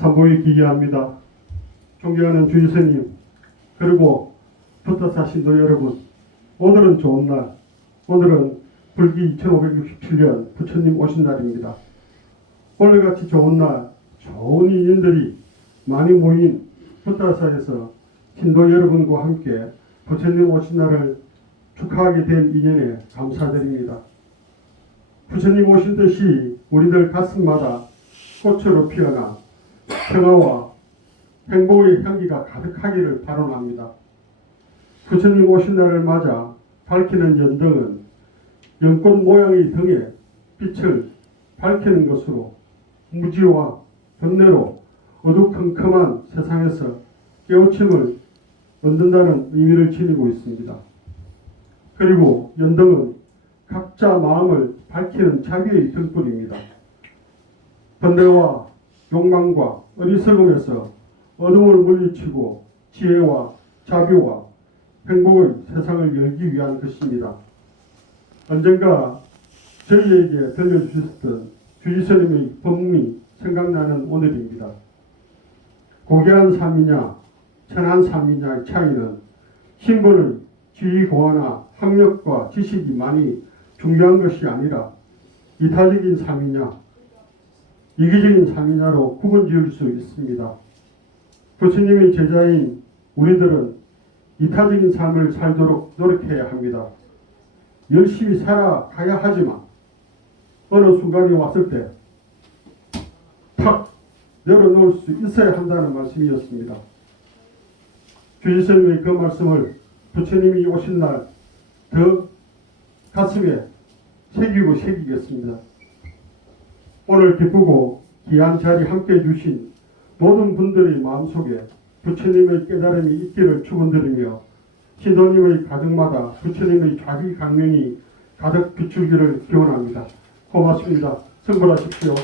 산보이 기기합니다. 존경하는 주지스님, 그리고 부타사 신도 여러분, 오늘은 좋은 날, 오늘은 불기 2567년 부처님 오신 날입니다. 오늘같이 좋은 날, 좋은 인연들이 많이 모인 부타사에서 신도 여러분과 함께 부처님 오신 날을 축하하게 된 인연에 감사드립니다. 부처님 오신 듯이 우리들 가슴마다 꽃으로 피어나 평화와 행복의 향기가 가득하기를 바라옵니다. 부처님 오신 날을 맞아 밝히는 연등은 연꽃 모양의 등에 빛을 밝히는 것으로 무지와 번뇌로 어두컴컴한 세상에서 깨우침을 얻는다는 의미를 지니고 있습니다. 그리고 연등은 각자 마음을 밝히는 자비의 등불입니다. 번뇌와 욕망과 어리석음에서 어둠을 물리치고 지혜와 자비와 행복의 세상을 열기 위한 것입니다. 언젠가 저희에게 들려주셨던 주지스님의 법문이 생각나는 오늘입니다. 고귀한 삶이냐 천한 삶이냐의 차이는 신분의 지위고하나 학력과 지식이 많이 중요한 것이 아니라 이타적인 삶이냐 이기적인 삶이냐로 구분 지을 수 있습니다. 부처님의 제자인 우리들은 이타적인 삶을 살도록 노력해야 합니다. 열심히 살아가야 하지만 어느 순간이 왔을 때 탁 내려놓을 수 있어야 한다는 말씀이었습니다. 주지스님의 그 말씀을 부처님이 오신 날 더 가슴에 새기겠습니다. 오늘 기쁘고 귀한 자리 함께 해주신 모든 분들의 마음속에 부처님의 깨달음이 있기를 축원드리며 신도님의 가정마다 부처님의 자비 강명이 가득 비추기를 기원합니다. 고맙습니다. 성불하십시오.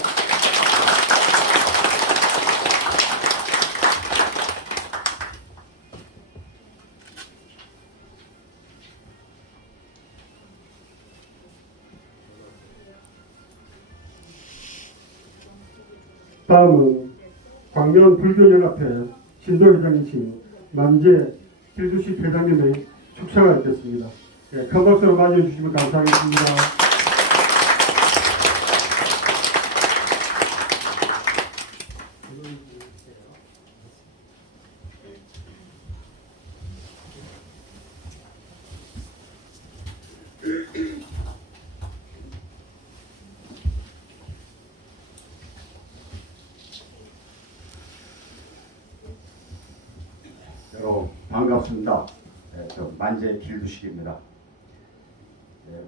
다음은 광명 불교연합회 신도회장이신 만재 길두식 회장님의 축사가 있겠습니다. 큰 박수로 맞이해 주시면 감사하겠습니다. 여러분 반갑습니다. 저 만재 길두식입니다.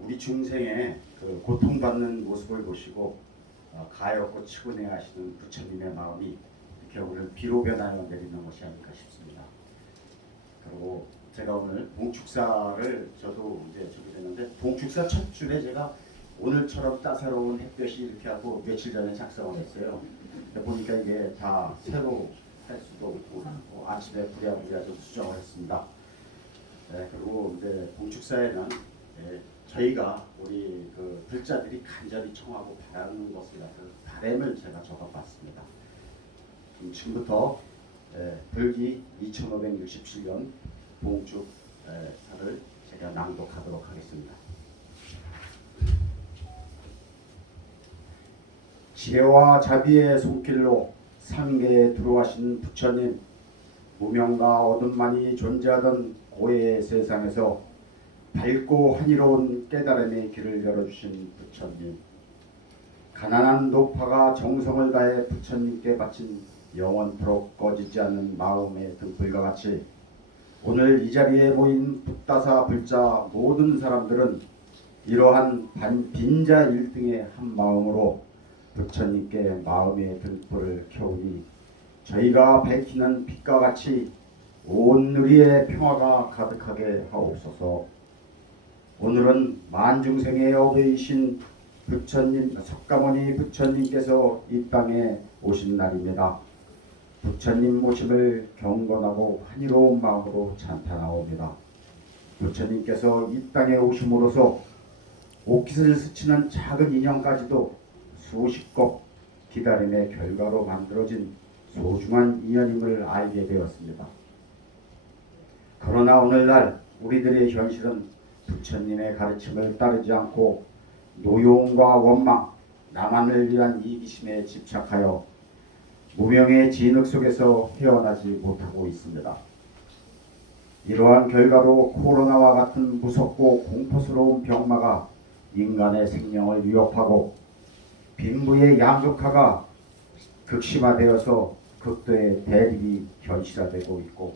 우리 중생의 그 고통받는 모습을 보시고 가엾고 치고내야 하시는 부처님의 마음이 이렇게 오늘 비로 변하여 내리는 것이 아닐까 싶습니다. 그리고 제가 오늘 봉축사를 저도 이제 주게 됐는데 봉축사 첫 줄에 제가 오늘처럼 따사로운 햇볕이 이렇게 하고 며칠 전에 작성을 했어요. 보니까 이게 다 새로 할 수도 없고 아침에 부랴부랴 좀 수정을 했습니다. 그리고 이제 봉축사에는 저희가 우리 그 불자들이 간절히 청하고 바라는 것을 같은 바람을 제가 적어봤습니다. 지금부터 불기 2567년 봉축사를 제가 낭독하도록 하겠습니다. 지혜와 자비의 손길로 상계에 들어와신 부처님, 무명과 어둠만이 존재하던 고해의 세상에서 밝고 환희로운 깨달음의 길을 열어주신 부처님, 가난한 노파가 정성을 다해 부처님께 바친 영원토록 꺼지지 않는 마음의 등불과 같이 오늘 이 자리에 모인 붓다사 불자 모든 사람들은 이러한 빈자 일등의 한 마음으로 부처님께 마음의 등불을 켜우니 저희가 밝히는 빛과 같이 온 누리의 평화가 가득하게 하옵소서. 오늘은 만중생의 어베이신 부처님 석가모니 부처님께서 이 땅에 오신 날입니다. 부처님 모심을 경건하고 환희로운 마음으로 찬탄하옵니다. 부처님께서 이 땅에 오심으로써 옷깃을 스치는 작은 인형까지도 수십 곱 기다림의 결과로 만들어진 소중한 인연임을 알게 되었습니다. 그러나 오늘날 우리들의 현실은 부처님의 가르침을 따르지 않고 노여움과 원망, 나만을 위한 이기심에 집착하여 무명의 진흙 속에서 헤어나지 못하고 있습니다. 이러한 결과로 코로나와 같은 무섭고 공포스러운 병마가 인간의 생명을 위협하고 빈부의 양극화가 극심화되어서 극도의 대립이 현실화되고 있고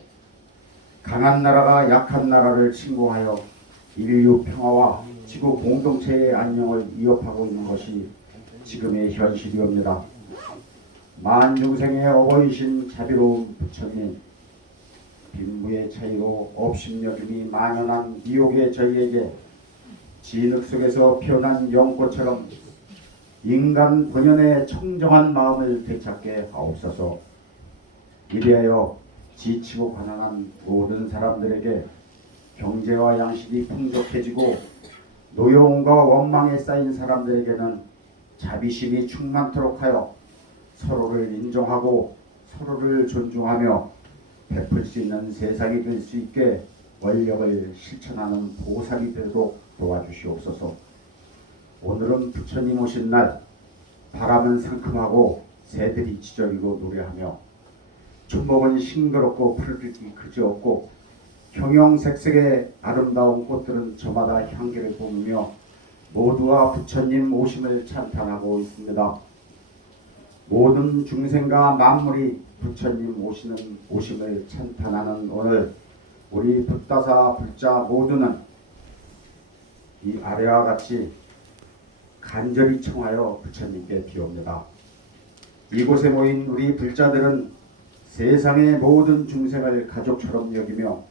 강한 나라가 약한 나라를 침공하여 인류 평화와 지구 공동체의 안녕을 위협하고 있는 것이 지금의 현실이옵니다. 만중생의 어버이신 자비로운 부처님, 빈부의 차이로 업신여김이 만연한 미혹의 저희에게 진흙 속에서 피어난 연꽃처럼 인간 본연의 청정한 마음을 되찾게 하옵소서. 이리하여 지치고 가난한 모든 사람들에게 경제와 양식이 풍족해지고 노여움과 원망에 쌓인 사람들에게는 자비심이 충만토록 하여 서로를 인정하고 서로를 존중하며 베풀 수 있는 세상이 될 수 있게 원력을 실천하는 보살이 되도록 도와주시옵소서. 오늘은 부처님 오신 날, 바람은 상큼하고 새들이 지저귀고 노래하며 춘목은 싱그럽고 푸르기 그지없고 형형색색의 아름다운 꽃들은 저마다 향기를 뿜으며 모두가 부처님 오심을 찬탄하고 있습니다. 모든 중생과 만물이 부처님 오심을 찬탄하는 오늘 우리 불다사 불자 모두는 이 아래와 같이 간절히 청하여 부처님께 비옵니다. 이곳에 모인 우리 불자들은 세상의 모든 중생을 가족처럼 여기며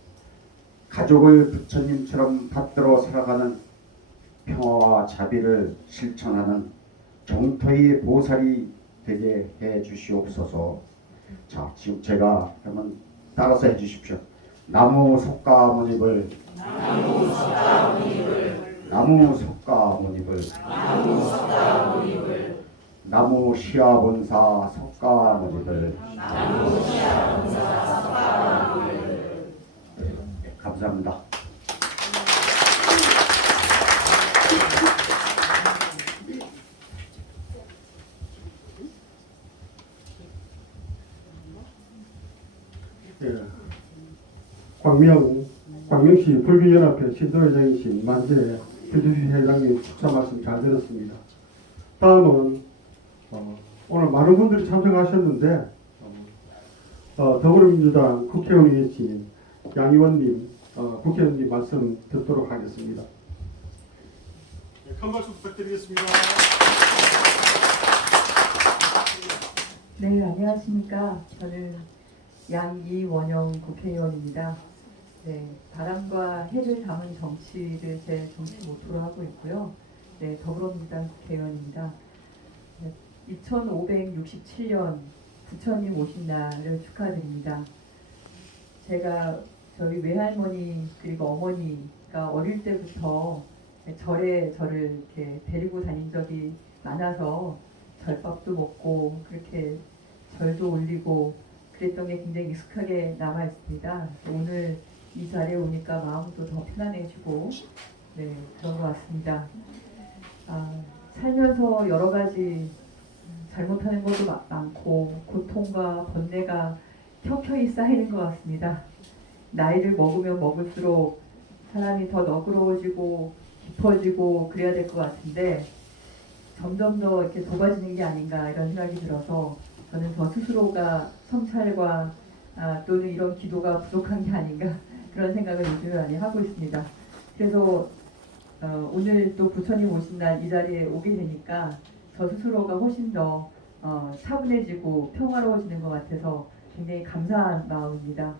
가족을 부처님처럼 받들어 살아가는 평화와 자비를 실천하는 정토의 보살이 되게 해 주시옵소서. 자, 지금 제가 한번 따라서 해 주십시오. 나무 석가모니불 나무 석가모니불 나무 시아본사 석가모니불 네, 감사합니다. 예. 광명시 불교연합회 신도회장이신 만재 필두시 회장님 축사 말씀 잘 들었습니다. 다음은 오늘 많은 분들이 참석하셨는데 더불어민주당 국회의원이신 양 의원님 국회의원님 말씀 듣도록 하겠습니다. 네, 큰 박수 부탁드리겠습니다. 네, 안녕하십니까. 저는 양이원영 국회의원입니다. 네, 바람과 해를 담은 정치를 제 정치 모토로 하고 있고요. 네, 더불어민주당 국회의원입니다. 네, 2567년 부처님 오신 날을 축하드립니다. 제가 저희 외할머니 그리고 어머니가 어릴 때부터 절에 저를 이렇게 데리고 다닌 적이 많아서 절밥도 먹고 그렇게 절도 올리고 그랬던 게 굉장히 익숙하게 남아 있습니다. 오늘 이 자리에 오니까 마음도 더 편안해지고 네, 그런 것 같습니다. 살면서 여러 가지 잘못하는 것도 많고 고통과 번뇌가 켜켜이 쌓이는 것 같습니다. 나이를 먹으면 먹을수록 사람이 더 너그러워지고 깊어지고 그래야 될 것 같은데 점점 더 이렇게 좁아지는 게 아닌가 이런 생각이 들어서 저는 저 스스로가 성찰과 또는 이런 기도가 부족한 게 아닌가 그런 생각을 요즘에 많이 하고 있습니다. 그래서 오늘 또 부처님 오신 날 이 자리에 오게 되니까 저 스스로가 훨씬 더 차분해지고 평화로워지는 것 같아서 굉장히 감사한 마음입니다.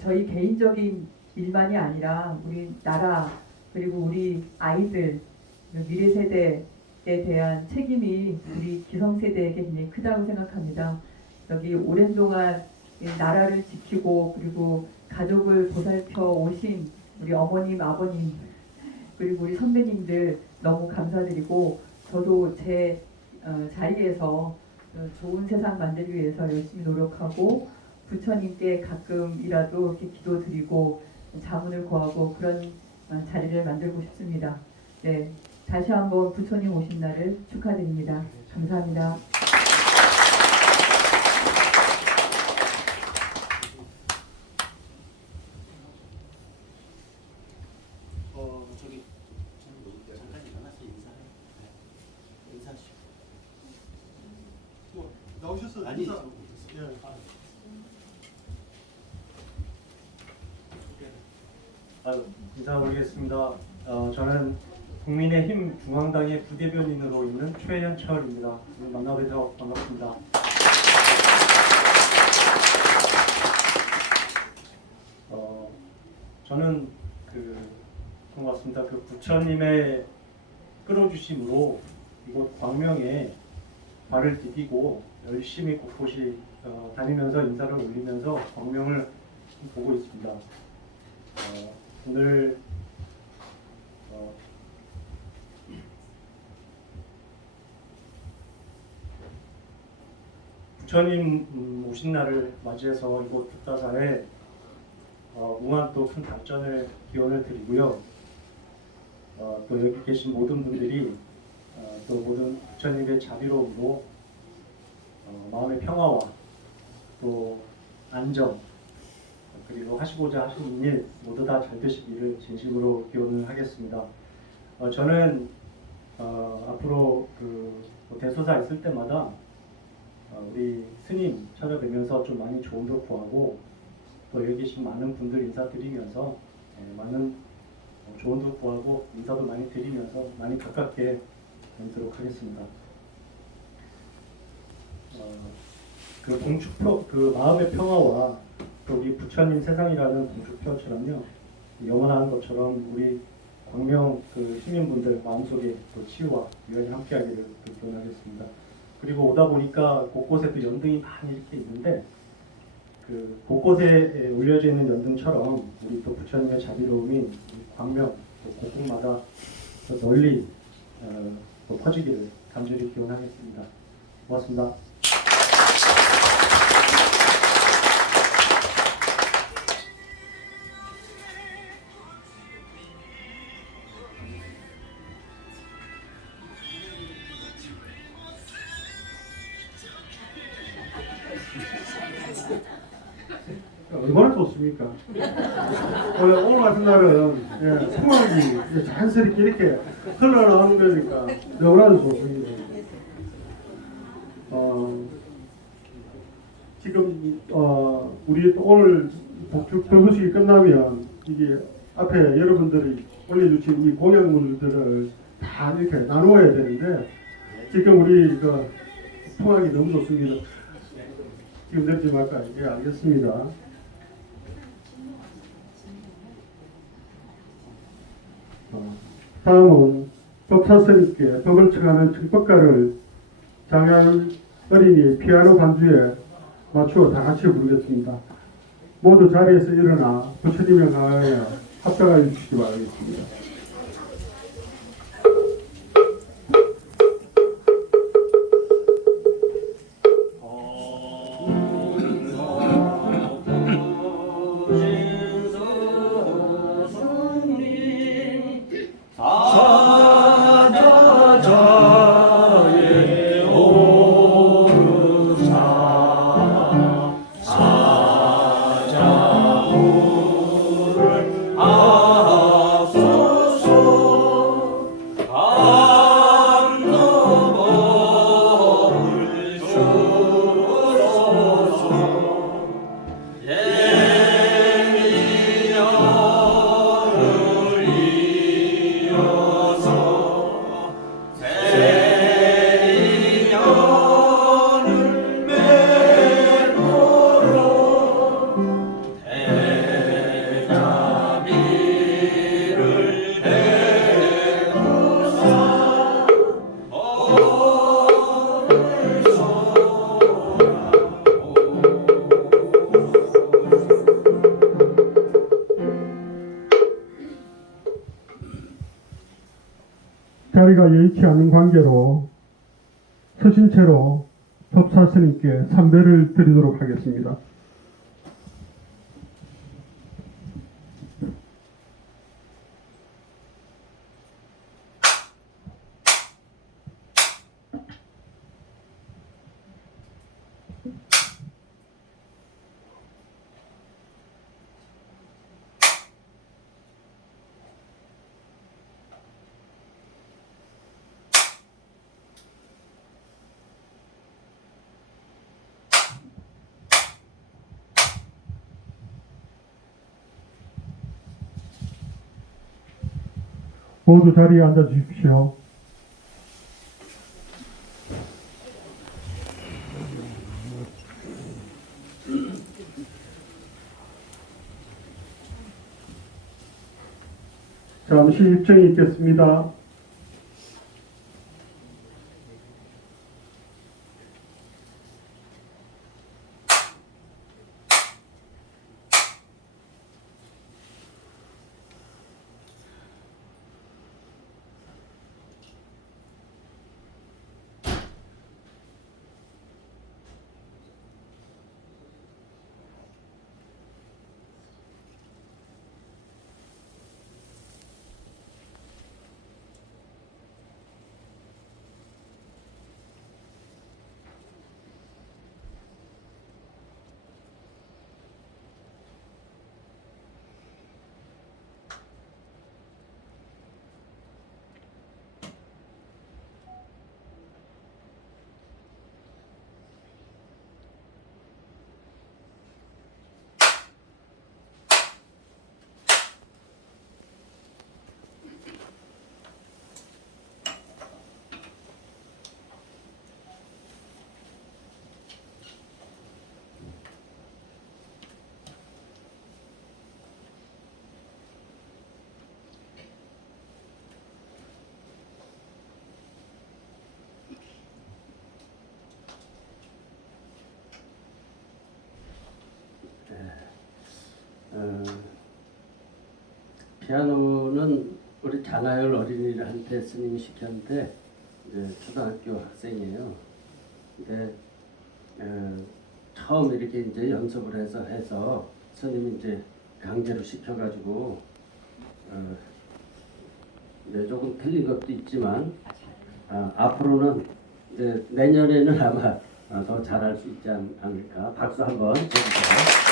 저희 개인적인 일만이 아니라 우리 나라 그리고 우리 아이들 미래 세대에 대한 책임이 우리 기성세대에게 굉장히 크다고 생각합니다. 여기 오랜 동안 나라를 지키고 그리고 가족을 보살펴 오신 우리 어머님, 아버님 그리고 우리 선배님들 너무 감사드리고 저도 제 자리에서 좋은 세상 만들기 위해서 열심히 노력하고 부처님께 가끔이라도 이렇게 기도드리고 자문을 구하고 그런 자리를 만들고 싶습니다. 네, 다시 한번 부처님 오신 날을 축하드립니다. 감사합니다. 저기 잠깐 일어나서 인사해. 인사하시고. 나오셨어요? 아니, 인사. 저- 예. 인사 올리겠습니다. 저는 국민의힘 중앙당의 부대변인으로 있는 최현철입니다. 오늘 만나뵈서 반갑습니다. 저는 그런 것 같습니다. 그 부처님의 끌어주심으로 이곳 광명에 발을 디디고 열심히 곳곳이 다니면서 인사를 올리면서 광명을 보고 있습니다. 오늘 부처님 오신 날을 맞이해서 이곳 붓다사에 무한 또 큰 발전을 기원을 드리고요. 또 여기 계신 모든 분들이 또 모든 부처님의 자비로움으로 마음의 평화와 또 안정 그리고 하시고자 하시는 일 모두 다 잘 되시기를 진심으로 기원을 하겠습니다. 저는 앞으로 대소사 있을 때마다 우리 스님 찾아뵈면서 좀 많이 조언도 구하고 또 여기 계신 많은 분들 인사드리면서 많은 조언도 구하고 인사도 많이 드리면서 많이 가깝게 되도록 하겠습니다. 그 봉축표, 그 마음의 평화와 또 우리 부처님 세상이라는 봉축표처럼요 영원한 것처럼 우리 광명 그 시민분들 마음속에 또 치유와 유연히 함께하기를 기원하겠습니다. 그리고 오다 보니까 곳곳에 또 연등이 많이 이렇게 있는데 그 곳곳에 올려져 있는 연등처럼 우리 또 부처님의 자비로움이 우리 광명 또 곳곳마다 더 널리 또 퍼지기를 간절히 기원하겠습니다. 고맙습니다. 얼마나 좋습니까? 오늘 같은 날은 풍악이 자연스럽게 이렇게 흘러나오는 거니까 너무나도 좋습니다. 지금 우리 오늘 복주식이 끝나면 이게 앞에 여러분들이 올려주신 이 공약물들을 다 이렇게 나누어야 되는데 지금 우리 풍악이 너무 좋습니다. 지금 내지 말까요? 예, 알겠습니다. 다음은 법사스님께 법을 청하는 청법가를 장현 어린이 피아노 반주에 맞추어 다 같이 부르겠습니다. 모두 자리에서 일어나 부처님을 향하여 합작하여 주시기 바라겠습니다. 자리가 여의치 않은 관계로 서신 채로 법사 스님께 삼배를 드리도록 하겠습니다. 모두 자리에 앉아 주십시오. 잠시 입장이 있겠습니다. 피아노는 우리 장하열 어린이한테 스님이 시켰는데 이제 초등학교 학생이에요. 근데 처음 이렇게 이제 연습을 해서 스님이 이제 강제로 시켜가지고 이제 조금 틀린 것도 있지만 앞으로는 이제 내년에는 아마 더 잘할 수 있지 않을까. 박수 한번 쳐주세요.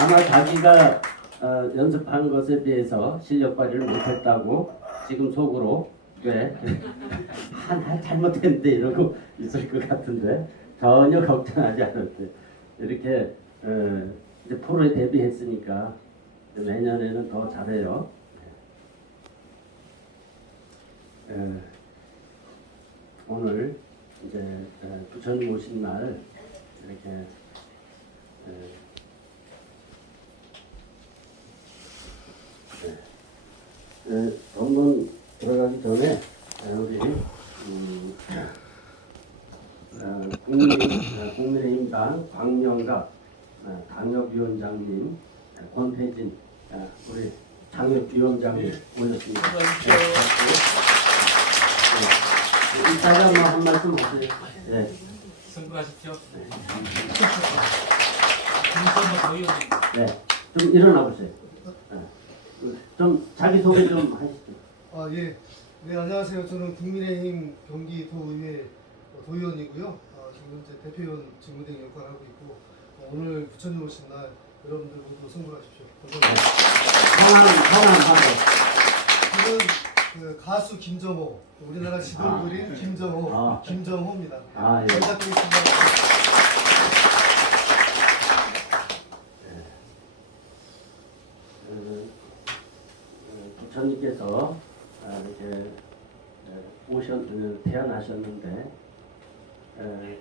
아마 자기가 연습한 것에 비해서 실력 발휘를 못했다고 지금 속으로 왜 하나 잘못했는데 이러고 있을 것 같은데 전혀 걱정하지 않았대. 이렇게 이제 프로에 데뷔했으니까 내년에는 더 잘해요. 오늘 이제 부처님 오신 날 이렇게 본문 들어가기 전에 우리 국민의힘당 광명갑 당협위원장님 권태진 우리 당협위원장님 오셨습니다. 이따가 뭐 한 말씀 하세요. 네. 승부하십시오. 네. 좀 일어나 보세요. 좀 자기 소개 좀 하시죠. 예. 네, 안녕하세요. 저는 국민의힘 경기도의회 도의원이고요. 지금 현재 대표위원 직무대행 역할을 하고 있고, 오늘 부처님 오신 날 여러분들 모두 승부하십시오. 감사합니다. 성함 저는 그 가수 김정호, 우리나라 지도 그린 김정호, 김정호입니다. 예. 잘 부탁드리겠습니다. 부처님께서 이렇게 태어나셨는데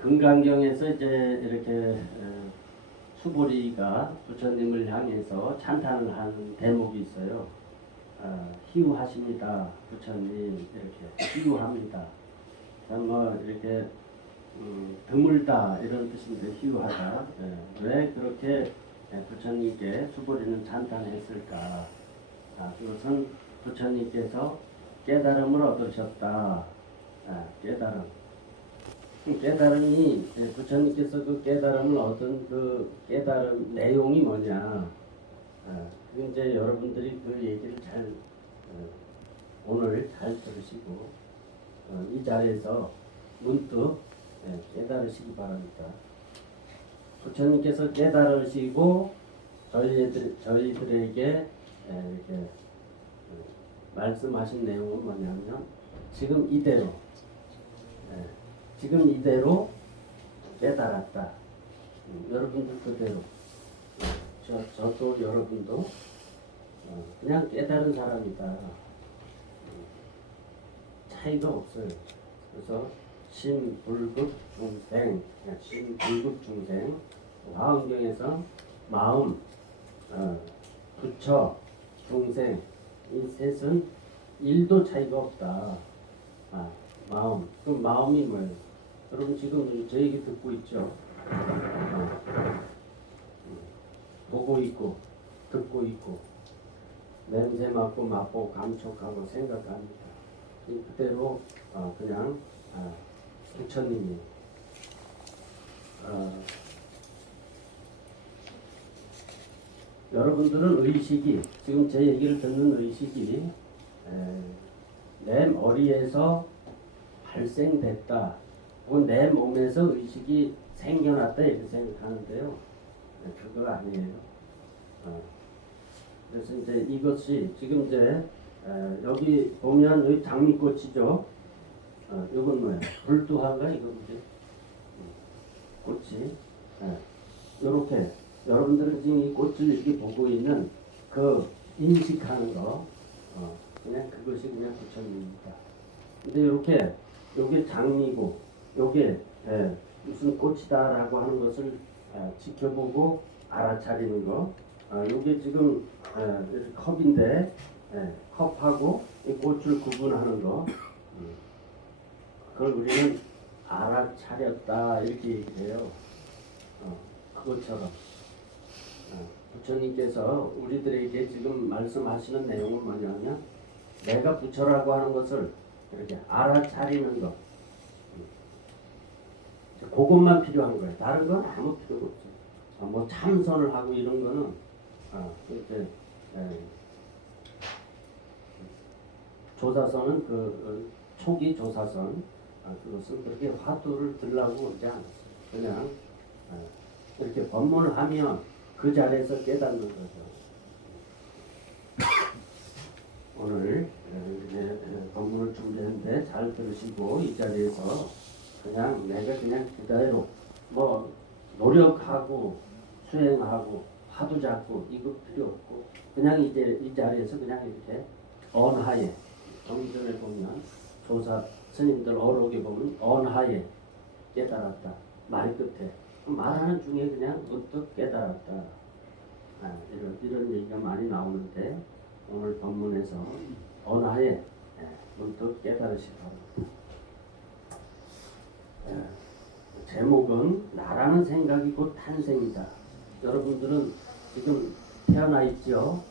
금강경에서 이제 이렇게 수보리가 부처님을 향해서 찬탄을 하는 대목이 있어요. 희우하십니다. 부처님 이렇게 희우합니다. 뭐 이렇게 드물다 이런 뜻인데 희우하다. 왜 그렇게 부처님께 수보리는 찬탄했을까? 그것은 부처님께서 깨달음을 얻으셨다. 깨달음. 깨달음이 부처님께서 그 깨달음을 얻은 그 깨달음 내용이 뭐냐? 그 이제 여러분들이 그 얘기를 잘 오늘 잘 들으시고 이 자리에서 문득 깨달으시기 바랍니다. 부처님께서 깨달으시고 저희들에게 이렇게 말씀하신 내용은 뭐냐면 지금 이대로 깨달았다. 여러분들 그대로 저도 여러분도 그냥 깨달은 사람이다. 차이가 없어요. 그래서 심불급 중생 화엄경에서 마음, 부처, 중생 이 셋은 일도 차이가 없다. 마음. 그럼 마음이 뭐예요? 여러분 지금 제 얘기 듣고 있죠? 보고 있고 듣고 있고 냄새 맡고 맛보고 감촉하고 생각합니다. 그대로 그냥 부처님이 여러분들은 의식이 지금 제 얘기를 듣는 의식이 내 머리에서 발생됐다 혹은 내 몸에서 의식이 생겨났다 이렇게 생각하는데요. 그거 아니에요. 그래서 이제 이것이 지금 이제 여기 보면 여기 장미꽃이죠. 이건 뭐예요? 불두한가 이거 뭐지? 꽃이 이렇게 여러분들은 지금 이 꽃을 이렇게 보고 있는 그 인식하는 거 그냥 그것이 그냥 부처님입니다. 근데 이렇게 요게 장미고 요게 무슨 꽃이다라고 하는 것을 지켜보고 알아차리는 거. 요게 지금 이렇게 컵인데 컵하고 이 꽃을 구분하는 거. 그걸 우리는 알아차렸다 이렇게 얘기해요. 그것처럼 부처님께서 우리들에게 지금 말씀하시는 내용은 뭐냐면 내가 부처라고 하는 것을 이렇게 알아차리는 것. 그것만 필요한 거예요. 다른 건 아무 필요가 없죠. 뭐 참선을 하고 이런 거는 이렇게 조사선은 그 초기 조사선 그것은 그렇게 화두를 들라고 하지 않았어요. 그냥 이렇게 법문을 하면 그 자리에서 깨닫는 거죠. 오늘 법문을 준비했는데 잘 들으시고 이 자리에서 그냥 내가 그냥 그대로 뭐 노력하고 수행하고 화두 잡고 이거 필요 없고 그냥 이제 이 자리에서 그냥 이렇게 언하에 경전에 보면 조사 스님들 어록에 보면 언하에 깨달았다 말 끝에 말하는 중에 그냥 문득 깨달았다 이런 얘기가 많이 나오는데 오늘 법문에서 언하에 문득 깨달으시기 바랍니다. 제목은 나라는 생각이 곧 탄생이다. 여러분들은 지금 태어나 있죠.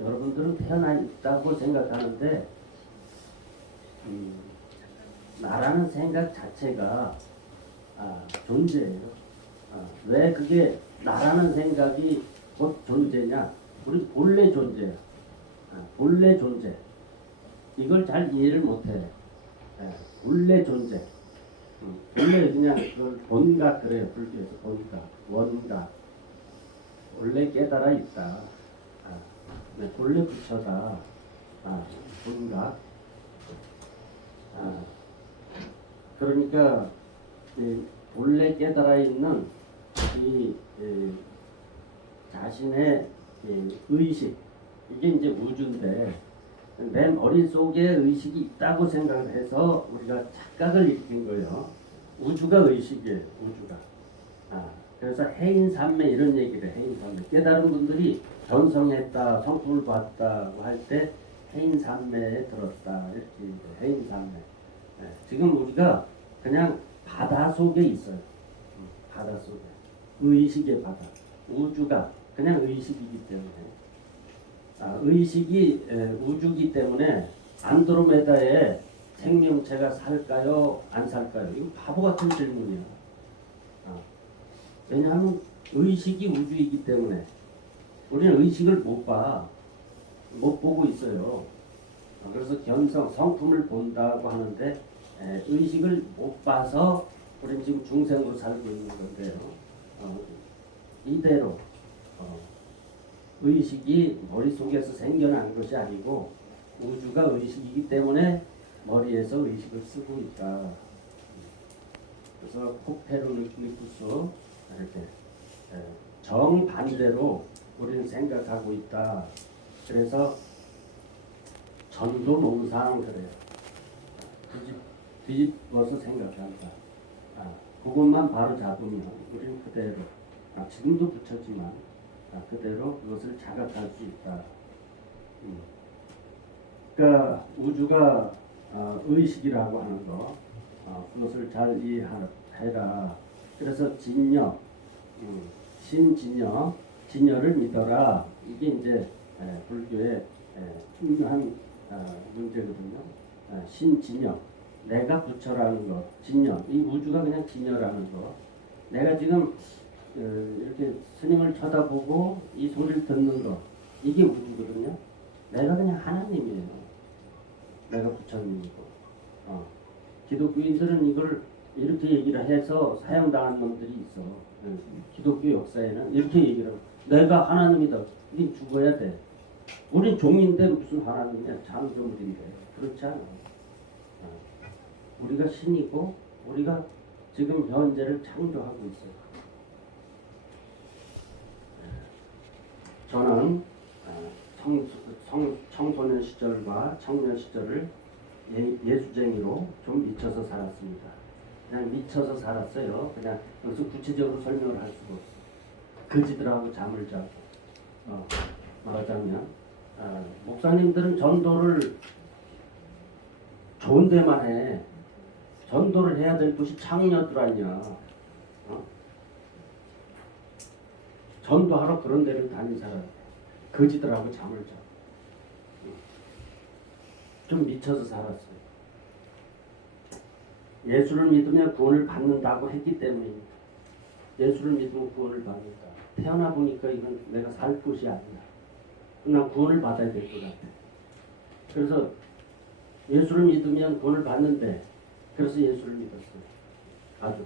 여러분들은 태어나 있다고 생각하는데 나라는 생각 자체가 존재예요. 왜 그게 나라는 생각이 곧 존재냐? 우리 본래 존재야. 본래 존재. 이걸 잘 이해를 못해. 본래 존재. 본래 그냥 그걸 본각 그래요. 불교에서 본각, 원각. 원래 깨달아 있다. 본래 부처다. 본각. 그러니까 본래 깨달아 있는 이 자신의 의식 이게 이제 우주인데 내 머릿속에 의식이 있다고 생각을 해서 우리가 착각을 일으킨 거예요. 우주가 의식이에요. 우주가. 그래서 해인삼매 이런 얘기를 해요. 해인삼매. 깨달은 분들이 전성했다, 성품을 봤다고 할 때 해인삼매에 들었다. 이렇게 해인삼매. 지금 우리가 그냥 바다 속에 있어요. 바다 속에. 의식의 바다. 우주가 그냥 의식이기 때문에. 의식이 우주기 때문에 안드로메다에 생명체가 살까요? 안 살까요? 이거 바보 같은 질문이야. 왜냐하면 의식이 우주이기 때문에 우리는 의식을 못 보고 있어요. 그래서 견성, 성품을 본다고 하는데 의식을 못 봐서 우리는 지금 중생으로 살고 있는 건데요. 이대로 의식이 머릿속에서 생겨난 것이 아니고 우주가 의식이기 때문에 머리에서 의식을 쓰고 있다. 그래서 코페르니쿠스 이렇게 정반대로 우리는 생각하고 있다. 그래서 전도농상 그래요. 뒤집어서 생각한다. 그것만 바로 잡으면 우리는 그대로 지금도 붙였지만 그대로 그것을 자각할 수 있다. 그러니까 우주가 의식이라고 하는 거 그것을 잘 이해해라. 그래서 진여, 신진여, 진여를 믿어라. 이게 이제 불교의 중요한 문제거든요. 신진여, 내가 부처라는 것, 진여, 이 우주가 그냥 진여라는 것. 내가 지금 이렇게 스님을 쳐다보고 이 소리를 듣는 것, 이게 우주거든요. 내가 그냥 하나님이에요. 내가 부처님이고. 기독교인들은 이걸 이렇게 얘기를 해서 사형당한 놈들이 있어. 기독교 역사에는 이렇게 얘기를 하고 내가 하나님이다. 이게 죽어야 돼. 우린 종인데 무슨 하나님이야. 창조물인데. 그렇지 않아. 우리가 신이고 우리가 지금 현재를 창조하고 있어요. 저는 청소년 시절과 청년 시절을 예수쟁이로 좀 미쳐서 살았습니다. 그냥 미쳐서 살았어요. 그냥 여기서 구체적으로 설명을 할 수가 없어요. 거지들하고 잠을 자고 말하자면 목사님들은 전도를 좋은 데만 해. 전도를 해야 될 곳이 창녀들 아니야. 전도하러 그런 데를 다닌 사람 거지들하고 잠을 자. 좀 미쳐서 살았어요. 예수를 믿으면 구원을 받는다고 했기 때문입니다. 예수를 믿으면 구원을 받는다. 태어나 보니까 이건 내가 살 곳이 아니야. 난 구원을 받아야 될 것 같아. 그래서 예수를 믿으면 구원을 받는데 그래서 예수를 믿었어요. 아주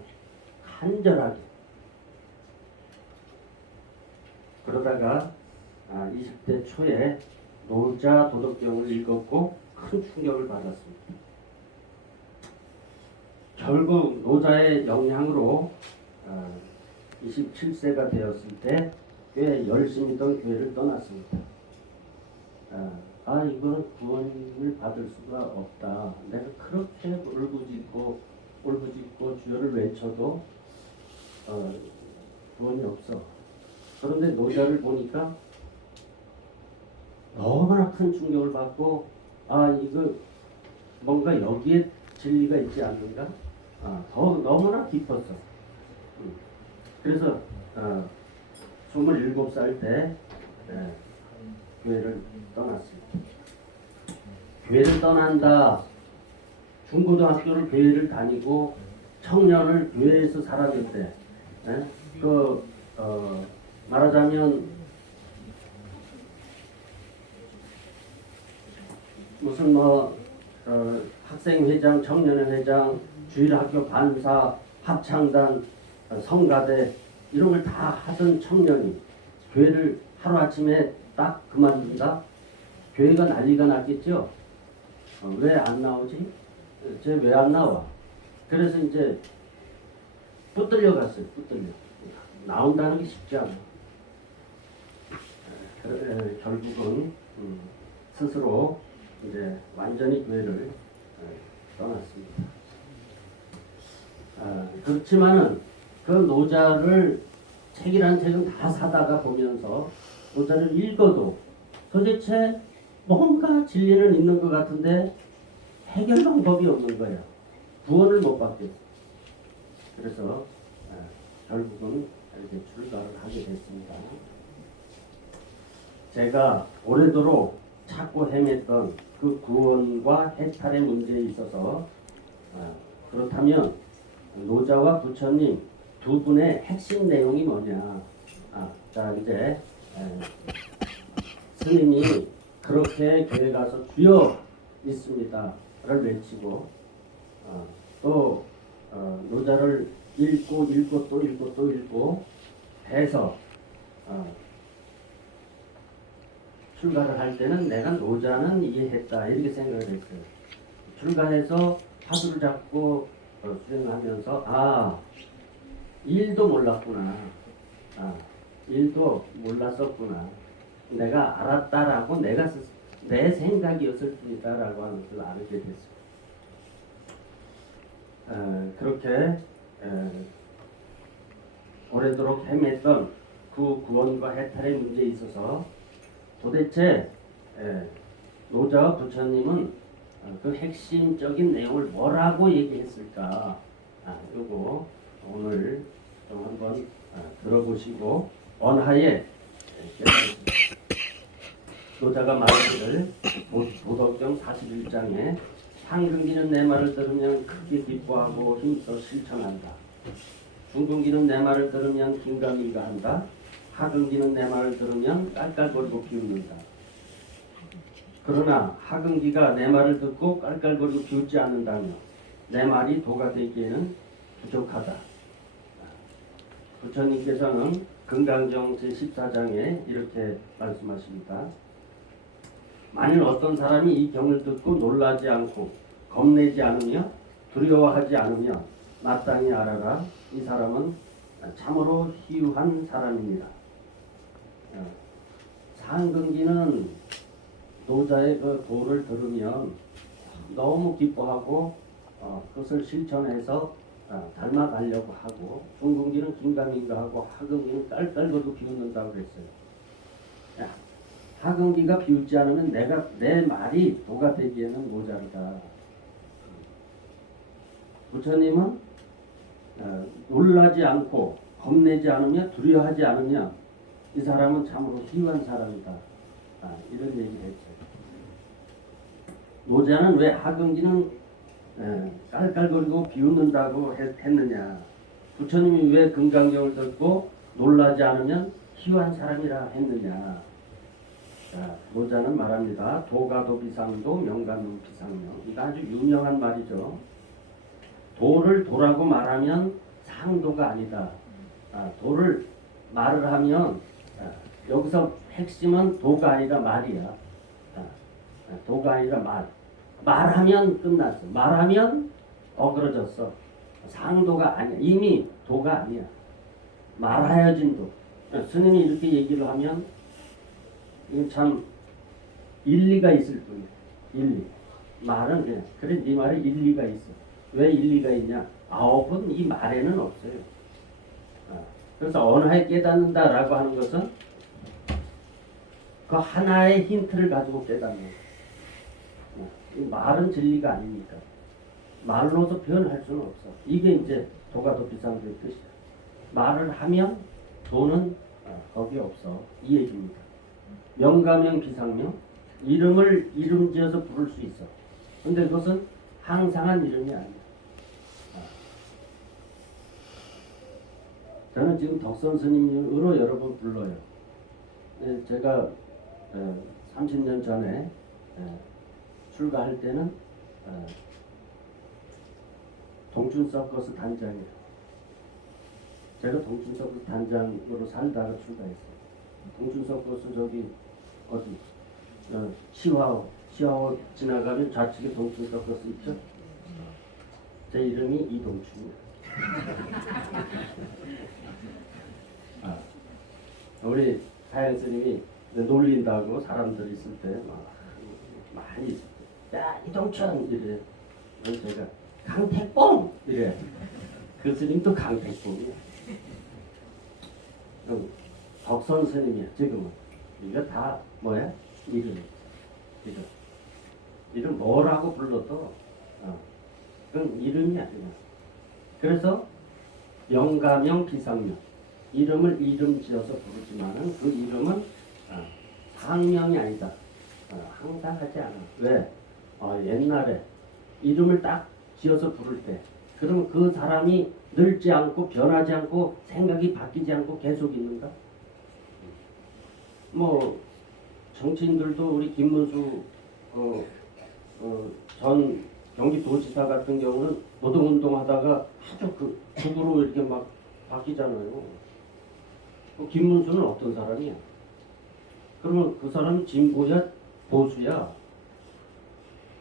간절하게. 그러다가 20대 초에 노자 도덕경을 읽었고 큰 충격을 받았습니다. 결국 노자의 영향으로 27세가 되었을 때 꽤 열심히던 교회를 떠났습니다. 이거는 구원을 받을 수가 없다. 내가 그렇게 울부짖고 주여를 외쳐도 구원이 없어. 그런데 노자를 보니까 너무나 큰 충격을 받고 이거 뭔가 여기에 진리가 있지 않는가? 더 너무나 깊었어. 그래서 27살 때 교회를 떠났습니다. 교회를 떠난다. 중고등학교를 교회를 다니고 청년을 교회에서 살았는데 말하자면 무슨 학생회장, 청년회장, 주일학교 반사, 합창단, 성가대 이런 걸 다 하던 청년이 교회를 하루아침에 딱 그만둔다? 교회가 난리가 났겠죠? 왜 안 나오지? 쟤 왜 안 나와? 그래서 이제 붙들려 갔어요. 나온다는 게 쉽지 않아. 결국은 스스로 이제 완전히 교회를 떠났습니다. 그렇지만은 그 노자를 책이란 책은 다 사다가 보면서 노자를 읽어도 도대체 뭔가 진리는 있는 것 같은데 해결 방법이 없는 거야. 구원을 못 받겠어. 그래서 결국은 이렇게 출가를 하게 됐습니다. 제가 오래도록 찾고 헤맸던 그 구원과 해탈의 문제에 있어서 그렇다면 노자와 부처님 두 분의 핵심 내용이 뭐냐? 자 이제 스님이 그렇게 교회 가서 주여 있습니다를 외치고 또 노자를 읽고 또 읽고 해서 출가를 할 때는 내가 노자는 이해했다 이렇게 생각을 했어요. 출가해서 화두를 잡고 수행하면서 일도 몰랐구나. 일도 몰랐었구나. 내가 알았다라고 내 생각이었을 뿐이다라고 하는 것을 알게 됐어요. 그렇게 오래도록 헤맸던 그 구원과 해탈의 문제에 있어서 도대체 노자와 부처님은 그 핵심적인 내용을 뭐라고 얘기했을까? 요거 오늘 좀 한번 들어보시고 원하에 깨달으십니다. 노자가 말하기를 도덕경 41장에 상근기는 내 말을 들으면 크게 기뻐하고 힘써 실천한다. 중근기는 내 말을 들으면 긴가민가한다. 하근기는 내 말을 들으면 깔깔거리고 비웃는다. 그러나 하근기가 내 말을 듣고 깔깔거리고 비웃지 않는다며 내 말이 도가 되기에는 부족하다. 부처님께서는 금강경 제14장에 이렇게 말씀하십니다. 만일 어떤 사람이 이 경을 듣고 놀라지 않고 겁내지 않으며 두려워하지 않으며 마땅히 알아라. 이 사람은 참으로 희유한 사람입니다. 상근기는 노자의 그 도를 들으면 너무 기뻐하고 그것을 실천해서 닮아가려고 하고, 중근기는 긴가민가하고 하근기는 깔깔거리고 비웃는다고 그랬어요. 하근기가 비웃지 않으면 내 말이 도가 되기에는 모자르다. 부처님은 놀라지 않고 겁내지 않으며 두려워하지 않으며 이 사람은 참으로 희유한 사람이다. 이런 얘기를 했죠. 노자는 왜 하근기는 깔깔거리고 비웃는다고 했느냐? 부처님이 왜 금강경을 듣고 놀라지 않으면 희유한 사람이라 했느냐? 자, 노자는 말합니다. 도가도 비상도 명가는 비상명. 이거 아주 유명한 말이죠. 도를 도라고 말하면 상도가 아니다. 도를 말을 하면 여기서 핵심은 도가 아니라 말이야. 도가 아니라 말. 말하면 끝났어. 말하면 어그러졌어. 상도가 아니야. 이미 도가 아니야. 말하여진 도. 스님이 이렇게 얘기를 하면 이거 참 일리가 있을 뿐이야. 일리. 말은 그냥 그래 네 말에 일리가 있어. 왜 일리가 있냐? 아홉은 이 말에는 없어요. 그래서 언하에 깨닫는다라고 하는 것은 그 하나의 힌트를 가지고 깨닫는 거예요. 이 말은 진리가 아니니까 말로서 표현할 수는 없어. 이게 이제 도가도 비상도의 뜻이야. 말을 하면 도는 거기 없어. 이 얘기입니다. 명가명 비상명, 이름 지어서 부를 수 있어. 근데 그것은 항상한 이름이 아니야. 저는 지금 덕선 스님으로 여러 번 불러요. 제가 30년 전에 출가할 때는 동춘 서커스 단장이에요. 제가 동춘 서커스 단장으로 살다가 출가했어요. 동춘 서커스 저기 어디 시화호 지나가면 좌측에 동춘 서커스 있죠? 제 이름이 이동춘이에요. 우리 사양 스님이 놀린다고 사람들 있을 때 많이 있을 때, 야 이동춘 이래. 제가 강택봉 이래. 그 스님도 강택봉이야. 덕선 스님이야 지금은. 이거 다 뭐야? 이름 뭐라고 불러도 그건 이름이 아니야. 그래서 명가명 비상명, 이름을 이름 지어서 부르지만은 그 이름은 상명이 아니다. 항상 하지 않아. 왜? 옛날에 이름을 딱 지어서 부를 때 그럼 그 사람이 늙지 않고 변하지 않고 생각이 바뀌지 않고 계속 있는가? 뭐 정치인들도 우리 김문수 전 경기도지사 같은 경우는 노동운동 하다가 아주 극으로 이렇게 막 바뀌잖아요. 김문수는 어떤 사람이야? 그러면 그 사람이 진보야 보수야?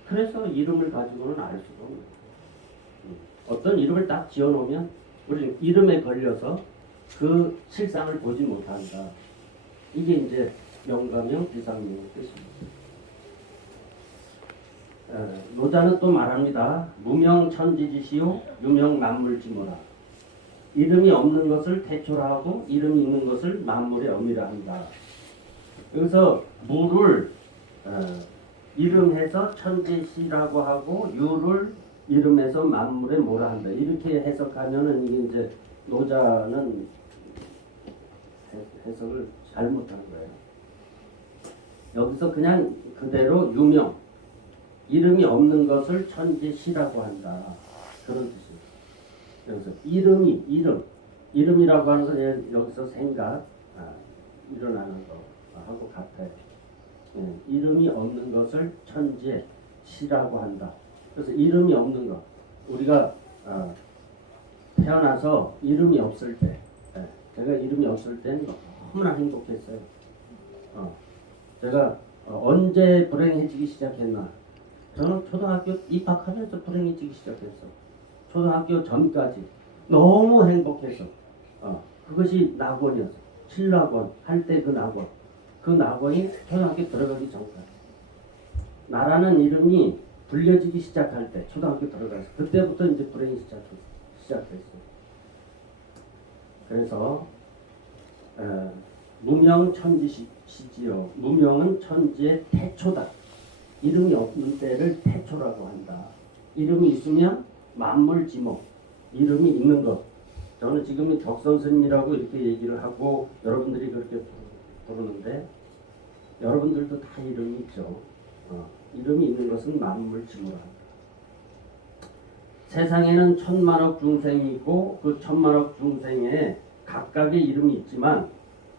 그래서 이름을 가지고는 알 수가 없는 거예요. 어떤 이름을 딱 지어놓으면 우리는 이름에 걸려서 그 실상을 보지 못한다. 이게 이제 명가명 비상명의 뜻입니다. 노자는 또 말합니다. 무명천지지시요 유명만물지모라. 이름이 없는 것을 태초라 하고 이름이 있는 것을 만물의 어미라 한다. 여기서 무를 이름해서 천지시라고 하고 유를 이름해서 만물의 뭐라 한다. 이렇게 해석하면은 이게 이제 노자는 해석을 잘못한 거예요. 여기서 그냥 그대로 유명, 이름이 없는 것을 천지시라고 한다. 그런 뜻이에요. 여기서 이름이라고 하는 건 여기서 생각, 일어나는 거하고 같아요. 이름이 없는 것을 천지시라고 한다. 그래서 이름이 없는 것, 우리가 태어나서 이름이 없을 때, 제가 이름이 없을 때는 너무나 행복했어요. 제가 언제 불행해지기 시작했나? 저는 초등학교 입학하면서 불행해지기 시작했어. 초등학교 전까지 너무 행복했어. 그것이 낙원이었어. 신락원 할 때 그 낙원. 그 낙원이 초등학교 들어가기 전까지. 나라는 이름이 불려지기 시작할 때 초등학교 들어가서 그때부터 이제 불행이 시작했어. 그래서 무명천지시지요. 무명은 천지의 태초다. 이름이 없는 때를 태초라고 한다. 이름이 있으면 만물지모. 이름이 있는 것. 저는 지금 덕선스님이라고 이렇게 얘기를 하고 여러분들이 그렇게 부르는데 여러분들도 다 이름이 있죠. 이름이 있는 것은 만물지모라 한다. 세상에는 천만억 중생이 있고 그 천만억 중생에 각각의 이름이 있지만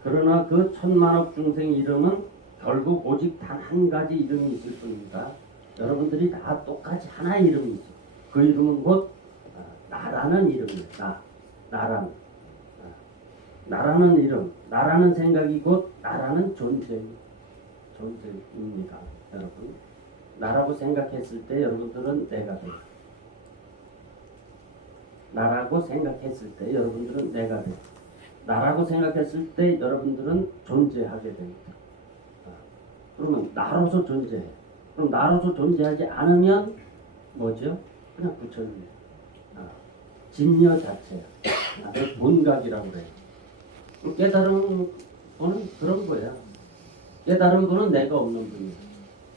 그러나 그 천만억 중생 이름은 결국 오직 단 한 가지 이름이 있을 뿐입니다. 여러분들이 다 똑같이 하나의 이름이 있어. 그 이름은 곧 나라는 이름이에요. 나라는 이름, 나라는 생각이 곧 나라는 존재입니다. 여러분, 나라고 생각했을 때 여러분들은 내가 돼요. 나라고 생각했을 때 여러분들은 내가 돼요. 나라고 생각했을 때 여러분들은 존재하게 됩니다. 그러면 나로서 존재해. 그럼 나로서 존재하지 않으면 뭐죠? 그냥 부처님이에요. 진여 자체야. 본각이라고 그래요. 깨달은 분은 그런 거야. 깨달은 분은 내가 없는 분이야.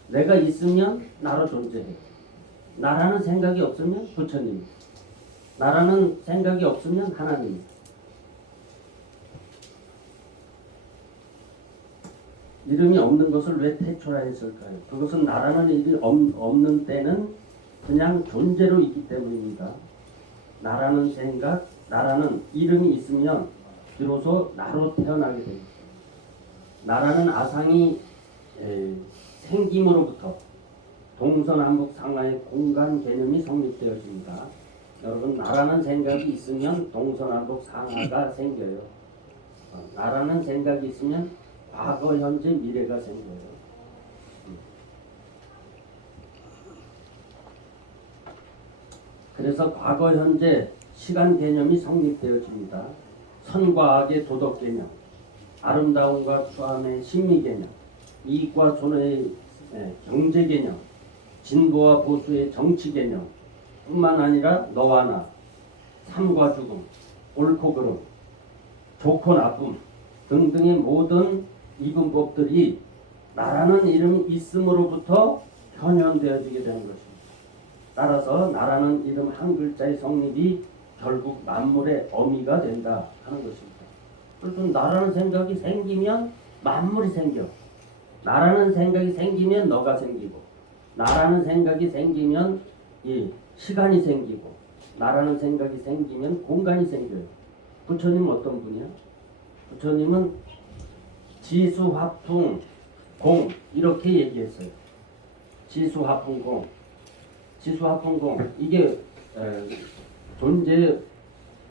내가 있으면 나로 존재해. 나라는 생각이 없으면 부처님. 나라는 생각이 없으면 하나님. 이름이 없는 것을 왜 태초라 했을까요? 그것은 나라는 일이 없는 때는 그냥 존재로 있기 때문입니다. 나라는 생각, 나라는 이름이 있으면 비로소 나로 태어나게 됩니다. 나라는 아상이 생김으로부터 동서남북 상하의 공간 개념이 성립되어집니다. 여러분, 나라는 생각이 있으면 동서남북 상하가 생겨요. 나라는 생각이 있으면 과거, 현재, 미래가 생겨요. 그래서 과거, 현재, 시간 개념이 성립되어집니다. 선과 악의 도덕 개념, 아름다움과 추함의 심리 개념, 이익과 손해의 경제 개념, 진보와 보수의 정치 개념 뿐만 아니라 너와 나, 삶과 죽음, 옳고 그름, 좋고 나쁨 등등의 모든 이분법들이 나라는 이름이 있음으로부터 현현되어지게 되는 것입니다. 따라서 나라는 이름 한 글자의 성립이 결국 만물의 어미가 된다 하는 것입니다. 그래서 나라는 생각이 생기면 만물이 생겨. 나라는 생각이 생기면 너가 생기고, 나라는 생각이 생기면 이 시간이 생기고, 나라는 생각이 생기면 공간이 생겨요. 부처님은 어떤 분이야? 부처님은 지수화풍 공 이렇게 얘기했어요. 지수화풍 공, 지수화풍 공 이게 존재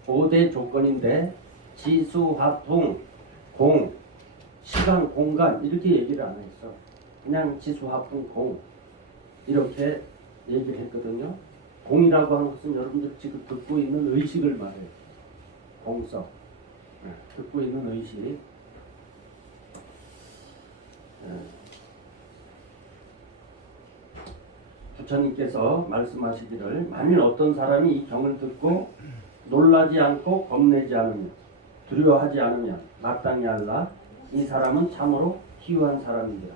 5대 조건인데 지수화풍 공 시간 공간 이렇게 얘기를 안 했어. 그냥 지수화풍 공 이렇게 얘기를 했거든요. 공이라고 하는 것은 여러분들 지금 듣고 있는 의식을 말해요. 공성 듣고 있는 의식. 부처님께서 말씀하시기를 만일 어떤 사람이 이 경을 듣고 놀라지 않고 겁내지 않으면 두려워하지 않으면 마땅히 알라 이 사람은 참으로 희유한 사람이다.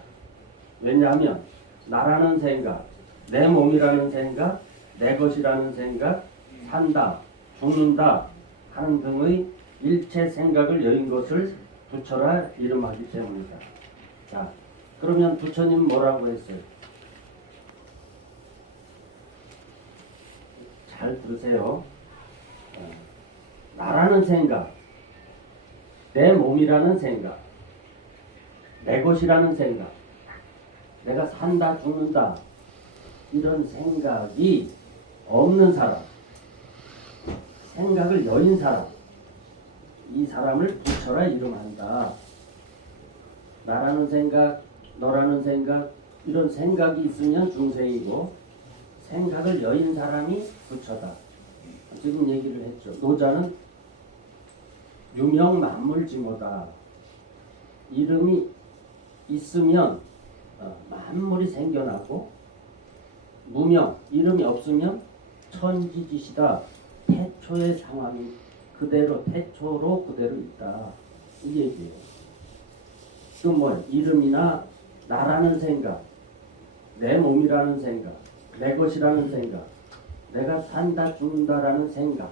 왜냐하면 나라는 생각, 내 몸이라는 생각, 내 것이라는 생각, 산다, 죽는다 하는 등의 일체 생각을 여인 것을 부처라 이름하기 때문이다. 자, 그러면 부처님 뭐라고 했어요? 잘 들으세요. 나라는 생각, 내 몸이라는 생각, 내 것이라는 생각, 내가 산다 죽는다 이런 생각이 없는 사람, 생각을 여인 사람, 이 사람을 부처라 이름한다. 나라는 생각, 너라는 생각 이런 생각이 있으면 중생이고 생각을 여인 사람이 부처다. 지금 얘기를 했죠. 노자는 유명 만물지모다. 이름이 있으면 만물이 생겨나고 무명, 이름이 없으면 천지짓이다. 태초의 상황이 그대로 태초로 그대로 있다. 이 얘기예요. 그 뭐 이름이나 나라는 생각, 내 몸이라는 생각, 내 것이라는 생각, 내가 산다 죽는다라는 생각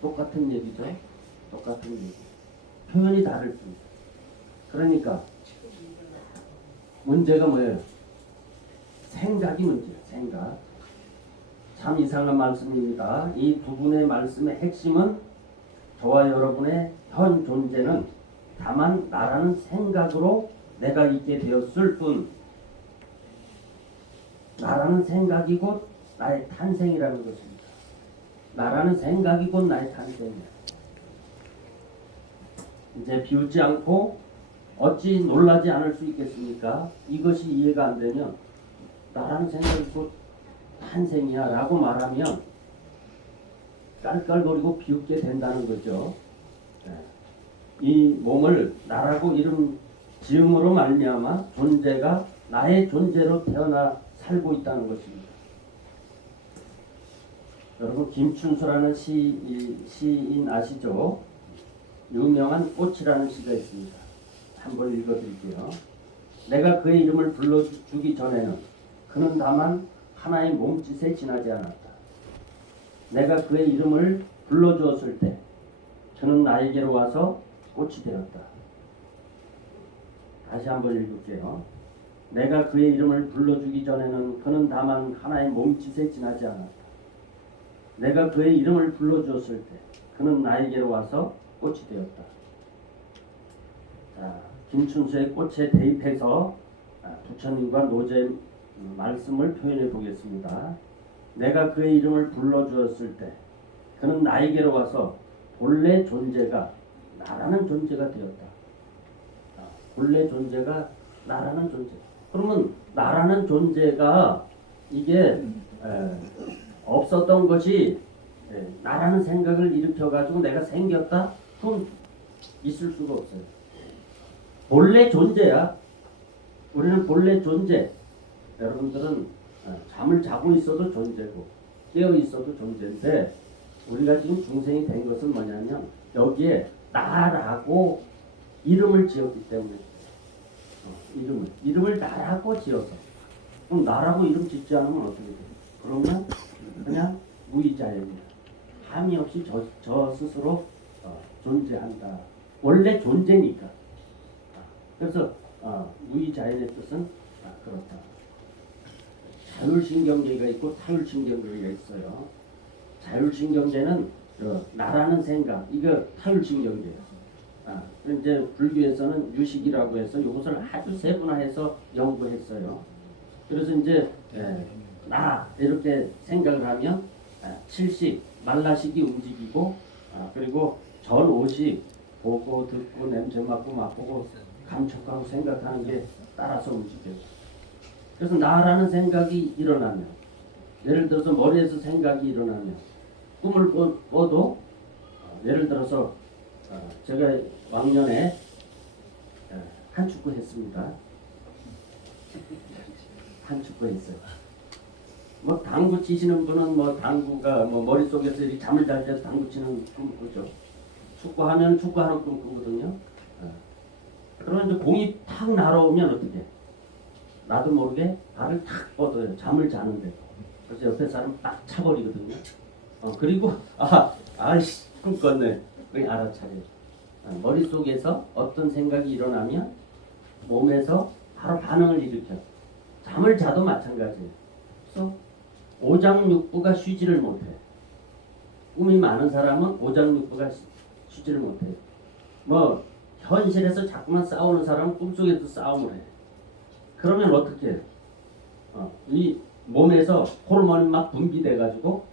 똑같은 얘기죠. 똑같은 얘기. 표현이 다를 뿐. 그러니까 문제가 뭐예요? 생각이 문제예요. 생각. 참 이상한 말씀입니다. 이 두 분의 말씀의 핵심은 저와 여러분의 현 존재는 다만 나라는 생각으로 내가 있게 되었을 뿐, 나라는 생각이 곧 나의 탄생이라는 것입니다. 나라는 생각이 곧 나의 탄생이야. 이제 비웃지 않고 어찌 놀라지 않을 수 있겠습니까? 이것이 이해가 안 되면 나라는 생각이 곧 탄생이야 라고 말하면 깔깔거리고 비웃게 된다는 거죠. 이 몸을 나라고 이름 지음으로 말미암아 존재가 나의 존재로 태어나 살고 있다는 것입니다. 여러분 김춘수라는 시인 아시죠? 유명한 꽃이라는 시가 있습니다. 한번 읽어드릴게요. 내가 그의 이름을 불러주기 전에는 그는 다만 하나의 몸짓에 지나지 않았다. 내가 그의 이름을 불러주었을 때 그는 나에게로 와서 꽃이 되었다. 다시 한번 읽을게요. 내가 그의 이름을 불러주기 전에는 그는 다만 하나의 몸짓에 지나지 않았다. 내가 그의 이름을 불러주었을 때 그는 나에게로 와서 꽃이 되었다. 자, 김춘수의 꽃에 대입해서 부처님과 노제의 말씀을 표현해 보겠습니다. 내가 그의 이름을 불러주었을 때 그는 나에게로 와서 본래 존재가 나라는 존재가 되었다. 본래 존재가 나라는 존재. 그러면 나라는 존재가 이게 없었던 것이 나라는 생각을 일으켜가지고 내가 생겼다? 그럼 있을 수가 없어요. 본래 존재야. 우리는 본래 존재. 여러분들은 잠을 자고 있어도 존재고 깨어 있어도 존재인데 우리가 지금 중생이 된 것은 뭐냐면 여기에 나라고 이름을 지었기 때문에 이름을 나라고 지어서 그럼 나라고 이름 짓지 않으면 어떻게 돼요? 그러면 그냥 무의자입니다. 함이 없이 저 스스로 존재한다. 원래 존재니까. 그래서 무의자연의 뜻은 그렇다. 자율신경계가 있고 타율신경계가 있어요. 자율신경계는 나라는 생각, 이거 타율신경계예요. 이제 불교에서는 유식이라고 해서 이것을 아주 세분화해서 연구했어요. 그래서 이제 나 이렇게 생각을 하면 칠식, 말라식이 움직이고 그리고 전오식, 보고 듣고 냄새 맡고 맛보고 감촉하고 생각하는 게 따라서 움직여요. 그래서 나라는 생각이 일어나면, 예를 들어서 머리에서 생각이 일어나면, 꿈을 꿔도 예를 들어서 제가 왕년에 한축구 했습니다. 한축구 했어요. 뭐 당구 치시는 분은 뭐 당구가 뭐 머릿속에서 이렇게 잠을 잘 때 당구 치는 꿈 꾸죠. 축구하면 축구하는 꿈 꾸거든요. 그러면 이제 공이 탁 날아오면 어떻게? 나도 모르게 발을 탁 뻗어요. 잠을 자는데. 그래서 옆에 사람 딱 차버리거든요. 그리고 아이씨 꿈 꿨네. 그게 알아차려요. 머릿속에서 어떤 생각이 일어나면 몸에서 바로 반응을 일으켜. 잠을 자도 마찬가지예요. 그래서 오장육부가 쉬지를 못해. 꿈이 많은 사람은 오장육부가 쉬지를 못해. 뭐 현실에서 자꾸만 싸우는 사람은 꿈속에도 싸움을 해. 그러면 어떻게 해요? 이 몸에서 호르몬이 막 분비돼가지고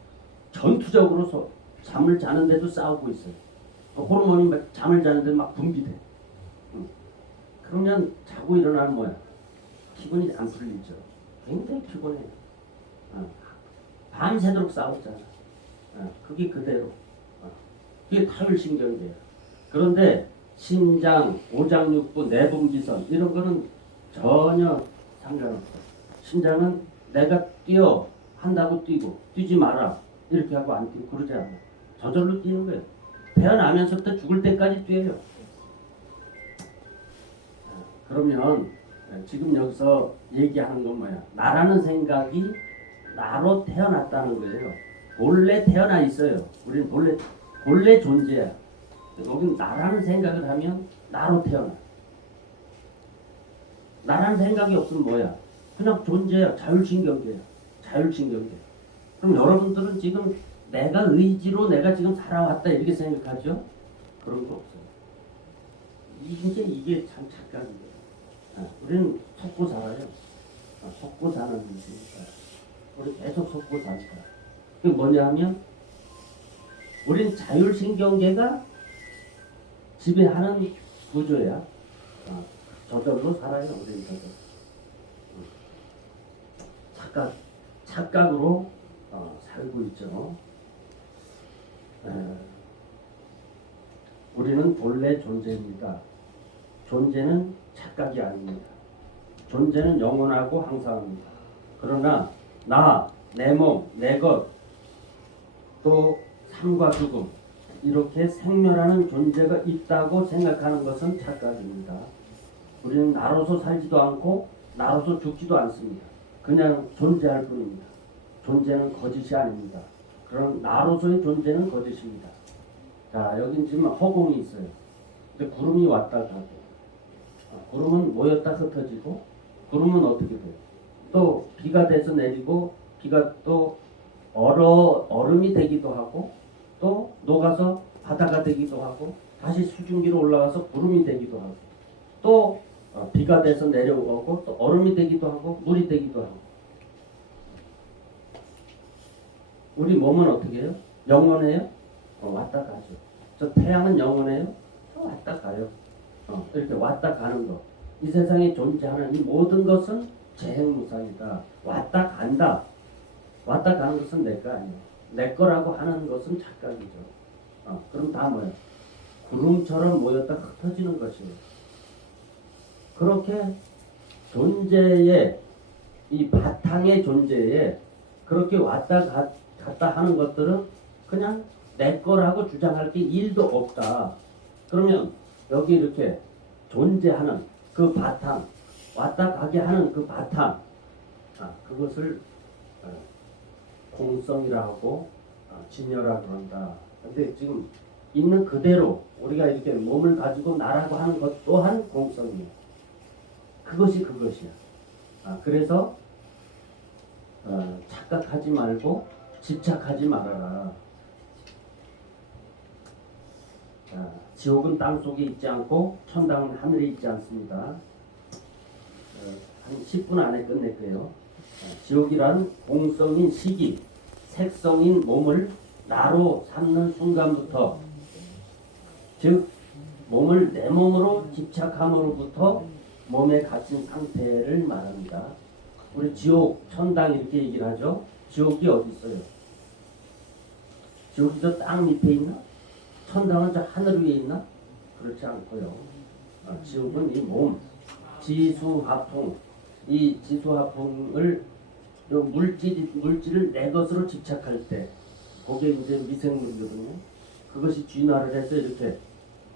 전투적으로 잠을 자는데도 싸우고 있어요. 호르몬이 막 잠을 자는데 막 분비돼. 그러면 자고 일어나면 뭐야? 기분이 안 풀리죠. 굉장히 피곤해요. 밤새도록 싸웠잖아. 그게 그대로. 그게 타율신경계예요. 그런데 심장, 오장육부, 내분기선 이런 거는 전혀 상관없어. 심장은 내가 뛰어 한다고 뛰고 뛰지 마라 이렇게 하고 안 뛰고 그러지 않아. 저절로 뛰는 거예요. 태어나면서부터 죽을 때까지 뛰어요. 그러면 지금 여기서 얘기하는 건 뭐야? 나라는 생각이 나로 태어났다는 거예요. 본래 태어나 있어요. 우리는 본래 존재야. 여긴 나라는 생각을 하면 나로 태어나. 나라는 생각이 없으면 뭐야? 그냥 존재야. 자율신경계야. 자율신경계. 그럼 여러분들은 지금 내가 의지로 내가 지금 살아왔다 이렇게 생각하죠? 그런 거 없어요. 이게 참 착각이에요. 우리는 속고 살아요. 속고 사는 거니까. 우리 계속 속고 살 거야. 그게 뭐냐 하면 우린 자율신경계가 지배하는 구조야. 저절로 살아요. 우리는 저절로. 착각으로 살고 있죠. 우리는 본래 존재입니다. 존재는 착각이 아닙니다. 존재는 영원하고 항상합니다. 그러나 나, 내 몸, 내 것, 또 삶과 죽음 이렇게 생멸하는 존재가 있다고 생각하는 것은 착각입니다. 우리는 나로서 살지도 않고 나로서 죽지도 않습니다. 그냥 존재할 뿐입니다. 존재는 거짓이 아닙니다. 그럼 나로서의 존재는 거짓입니다. 자, 여긴 지금 허공이 있어요. 근데 구름이 왔다 가고 구름은 모였다 흩어지고 구름은 어떻게 돼요? 또 비가 돼서 내리고 비가 또 얼음이 되기도 하고 또 녹아서 바다가 되기도 하고 다시 수증기로 올라가서 구름이 되기도 하고 또 비가 돼서 내려오고 또 얼음이 되기도 하고 물이 되기도 하고 우리 몸은 어떻게 해요? 영원해요? 왔다 가죠. 저 태양은 영원해요? 왔다 가요. 이렇게 왔다 가는 거. 이 세상에 존재하는 이 모든 것은 재행무상이다. 왔다 간다. 왔다 가는 것은 내 거 아니에요. 내 거라고 하는 것은 착각이죠. 그럼 다 뭐예요? 구름처럼 모였다 흩어지는 것이에요. 그렇게 존재의 이 바탕의 존재에 그렇게 왔다 갔다 하는 것들은 그냥 내 거라고 주장할 게 1도 없다. 그러면 여기 이렇게 존재하는 그 바탕, 왔다 가게 하는 그 바탕, 그것을 공성이라고 진여라고 한다. 근데 지금 있는 그대로 우리가 이렇게 몸을 가지고 나라고 하는 것 또한 공성이에요. 그것이 그것이야. 그래서 착각하지 말고 집착하지 말아라. 지옥은 땅 속에 있지 않고 천당은 하늘에 있지 않습니다. 한 10분 안에 끝낼게요. 지옥이란 공성인 시기, 색성인 몸을 나로 삼는 순간부터, 즉 몸을 내 몸으로 집착함으로부터 몸에 갇힌 상태를 말합니다. 우리 지옥, 천당 이렇게 얘기를 하죠. 지옥이 어디 있어요? 지옥이 저 땅 밑에 있나? 천당은 저 하늘 위에 있나? 그렇지 않고요. 지옥은 이 몸, 지수화풍, 이 지수화풍을 물질을 내 것으로 집착할 때, 그게 이제 미생물이거든요. 그것이 진화를 해서 이렇게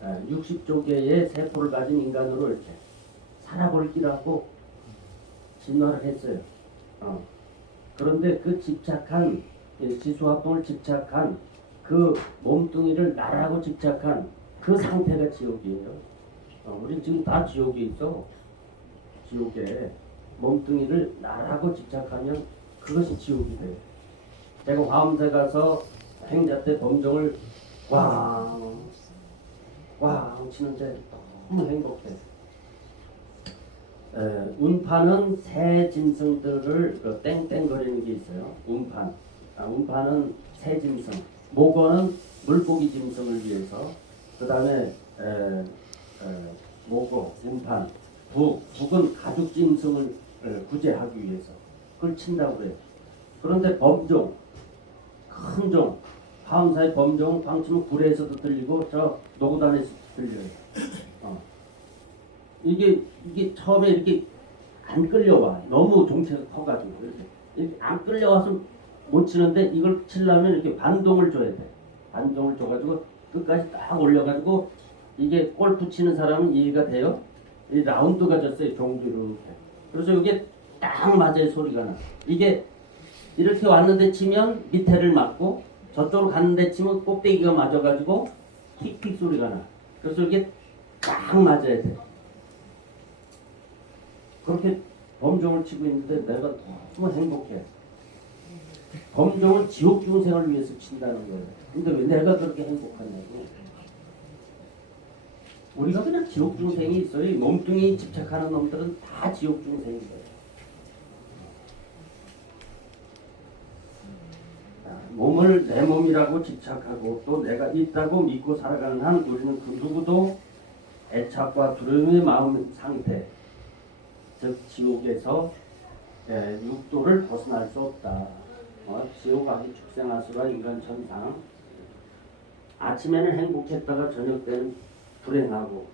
60조 개의 세포를 가진 인간으로 이렇게 살아볼기라고 진화를 했어요. 그런데 그 집착한 지수화풍을 집착한 그 몸뚱이를 나라고 집착한 그 상태가 지옥이에요. 우리 지금 다 지옥에 있어. 지옥에 몸뚱이를 나라고 집착하면 그것이 지옥이 돼요. 제가 화엄사 가서 행자 때 범종을 왕 치는데 너무 행복해. 운판은 새 짐승들을 땡땡거리는 게 있어요. 운판은 새 짐승. 목어는 물고기 짐승을 위해서. 그 다음에 목어, 운판. 북은 가죽 짐승을 구제하기 위해서. 그걸 친다고 해요. 그런데 범종, 큰 종, 화엄사의 범종은 방치면 굴에서도 들리고 저 노구단에서도 들려요. 이게 처음에 이렇게 안 끌려와. 너무 종체가 커가지고 이렇게 안 끌려와서 못 치는데 이걸 치려면 이렇게 반동을 줘야 돼. 반동을 줘가지고 끝까지 딱 올려가지고 이게 골프 치는 사람은 이해가 돼요. 이 라운드가 졌어요. 종도 이렇게. 그래서 이게 딱 맞아야 소리가 나. 이게 이렇게 왔는데 치면 밑에를 맞고 저쪽으로 갔는데 치면 꼭대기가 맞아가지고 틱틱 소리가 나. 그래서 이게 딱 맞아야 돼. 그렇게 범종을 치고 있는데 내가 너무 행복해. 범종은 지옥 중생을 위해서 친다는 거예요. 근데 왜 내가 그렇게 행복하냐고. 우리가 그냥 지옥 중생이 있어요. 이 몸뚱이 집착하는 놈들은 다 지옥 중생인 거예요. 몸을 내 몸이라고 집착하고 또 내가 있다고 믿고 살아가는 한 우리는 그 누구도 애착과 두려움의 마음 상태, 즉 지옥에서 육도를 벗어날 수 없다. 지옥 아기 축생하수라 인간 천상. 아침에는 행복했다가 저녁 때는 불행하고,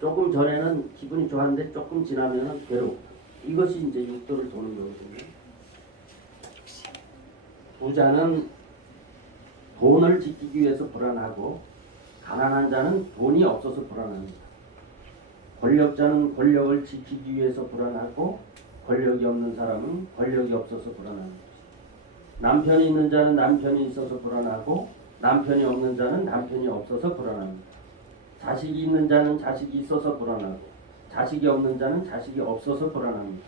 조금 전에는 기분이 좋았는데 조금 지나면은 괴롭고, 이것이 이제 육도를 도는 거거든요. 부자는 돈을 지키기 위해서 불안하고, 가난한 자는 돈이 없어서 불안합니다. 권력자는 권력을 지키기 위해서 불안하고, 권력이 없는 사람은 권력이 없어서 불안합니다. 남편이 있는 자는 남편이 있어서 불안하고, 남편이 없는 자는 남편이 없어서 불안합니다. 자식이 있는 자는 자식이 있어서 불안하고, 자식이 없는 자는 자식이 없어서 불안합니다.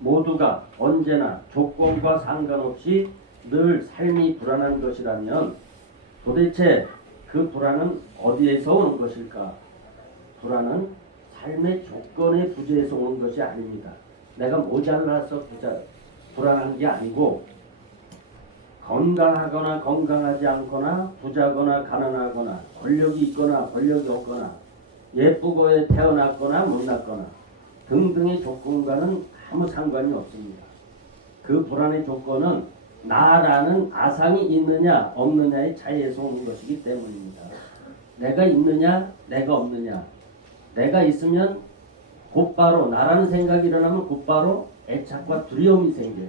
모두가 언제나 조건과 상관없이 늘 삶이 불안한 것이라면 도대체 그 불안은 어디에서 오는 것일까? 불안은 삶의 조건의 부재에서 오는 것이 아닙니다. 내가 모자라서 불안한 게 아니고, 건강하거나 건강하지 않거나, 부자거나 가난하거나, 권력이 있거나 권력이 없거나, 예쁘고 태어났거나 못났거나 등등의 조건과는 아무 상관이 없습니다. 그 불안의 조건은 나라는 아상이 있느냐 없느냐의 차이에서 오는 것이기 때문입니다. 내가 있느냐 내가 없느냐. 내가 있으면 곧바로 나라는 생각이 일어나면 곧바로 애착과 두려움이 생겨요.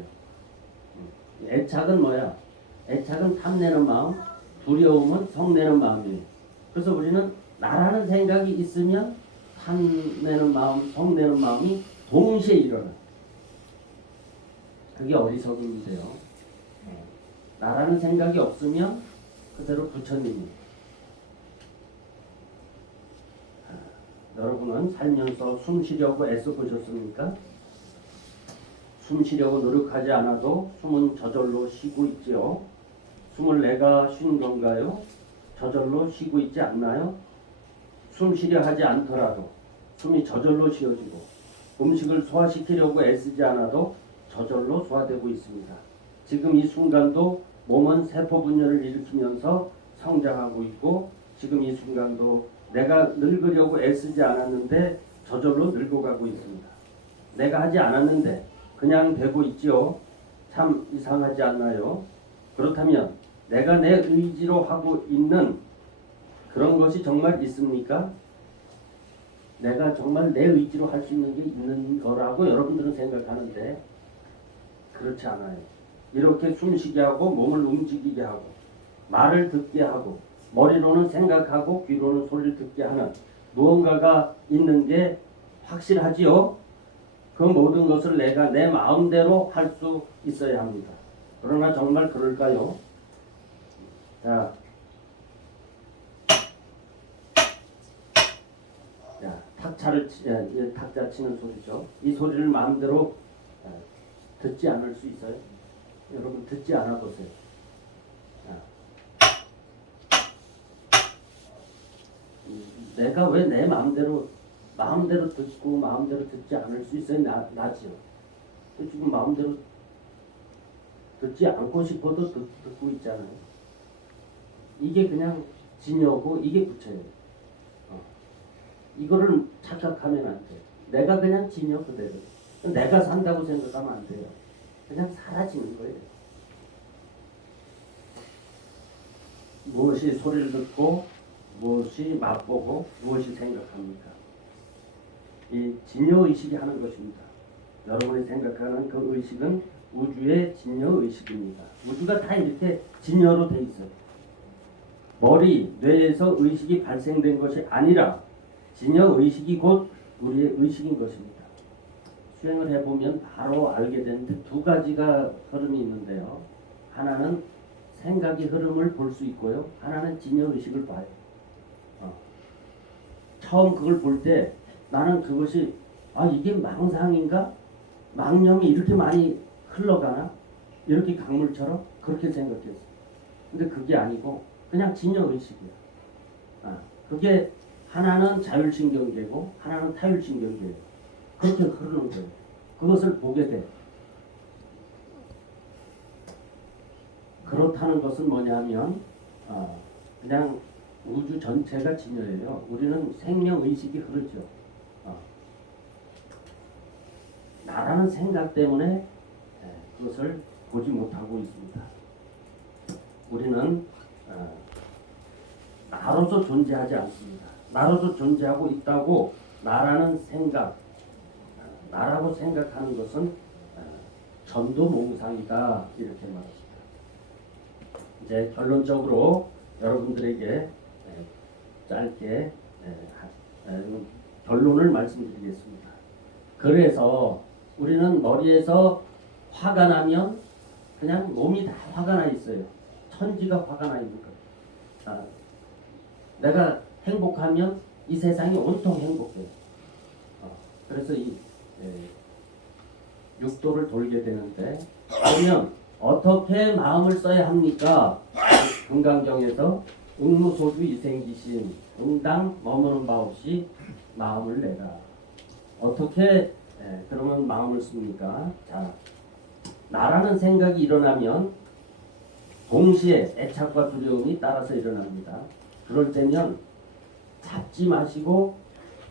애착은 뭐야? 애착은 탐내는 마음, 두려움은 성내는 마음이에요. 그래서 우리는 나라는 생각이 있으면 탐내는 마음, 성내는 마음이 동시에 일어나요. 그게 어리석음인데요. 나라는 생각이 없으면 그대로 부처님이에요. 여러분은 살면서 숨 쉬려고 애써 보셨습니까? 숨 쉬려고 노력하지 않아도 숨은 저절로 쉬고 있지요. 숨을 내가 쉰 건가요? 저절로 쉬고 있지 않나요? 숨 쉬려 하지 않더라도 숨이 저절로 쉬어지고 음식을 소화시키려고 애쓰지 않아도 저절로 소화되고 있습니다. 지금 이 순간도 몸은 세포 분열을 일으키면서 성장하고 있고 지금 이 순간도 내가 늙으려고 애쓰지 않았는데 저절로 늙어가고 있습니다. 내가 하지 않았는데 그냥 되고 있지요. 참 이상하지 않나요? 그렇다면 내가 내 의지로 하고 있는 그런 것이 정말 있습니까? 내가 정말 내 의지로 할 수 있는 게 있는 거라고 여러분들은 생각하는데 그렇지 않아요. 이렇게 숨쉬게 하고 몸을 움직이게 하고 말을 듣게 하고 머리로는 생각하고 귀로는 소리를 듣게 하는 무언가가 있는 게 확실하지요. 그 모든 것을 내가 내 마음대로 할 수 있어야 합니다. 그러나 정말 그럴까요? 자, 탁자 치는 소리죠. 이 소리를 마음대로 듣지 않을 수 있어요? 여러분 듣지 않아 보세요. 내가 왜 내 마음대로 듣고 마음대로 듣지 않을 수 있어요? 나지요. 지금 마음대로 듣지 않고 싶어도 듣고 있잖아요. 이게 그냥 진여고 이게 부처예요. 이거를 착각하면 안 돼요. 내가 그냥 진여 그대로. 내가 산다고 생각하면 안 돼요. 그냥 사라지는 거예요. 무엇이 소리를 듣고 무엇이 맛보고 무엇이 생각합니까? 이 진여의식이 하는 것입니다. 여러분이 생각하는 그 의식은 우주의 진여의식입니다. 우주가 다 이렇게 진여로 돼 있어요. 머리, 뇌에서 의식이 발생된 것이 아니라 진여의식이 곧 우리의 의식인 것입니다. 수행을 해보면 바로 알게 되는데 두 가지가 흐름이 있는데요. 하나는 생각의 흐름을 볼 수 있고요. 하나는 진여의식을 봐요. 처음 그걸 볼 때 나는 그것이 이게 망상인가? 망념이 이렇게 많이 흘러가나? 이렇게 강물처럼 그렇게 생각했어요. 근데 그게 아니고 그냥 진여의식이야. 그게 하나는 자율신경계고 하나는 타율신경계예요. 그렇게 흐르는 거예요. 그것을 보게 돼. 그렇다는 것은 뭐냐면 그냥 우주 전체가 진여예요. 우리는 생명의식이 흐르죠. 나라는 생각 때문에 그것을 보지 못하고 있습니다. 우리는 나로서 존재하지 않습니다. 나로서 존재하고 있다고 나라는 생각, 나라고 생각하는 것은 전도몽상이다 이렇게 말합니다. 이제 결론적으로 여러분들에게 짧게 결론을 말씀드리겠습니다. 그래서 우리는 머리에서 화가 나면 그냥 몸이 다 화가 나 있어요. 천지가 화가 나 있는 거예요. 내가 행복하면 이 세상이 온통 행복해요. 그래서 이 육도를 돌게 되는데 그러면 어떻게 마음을 써야 합니까? 금강경에서 응무소주 이생기신 응당 머무는 바 없이 마음을 내라. 어떻게 그러면 마음을 씁니까? 자, 나라는 생각이 일어나면 동시에 애착과 두려움이 따라서 일어납니다. 그럴 때면 잡지 마시고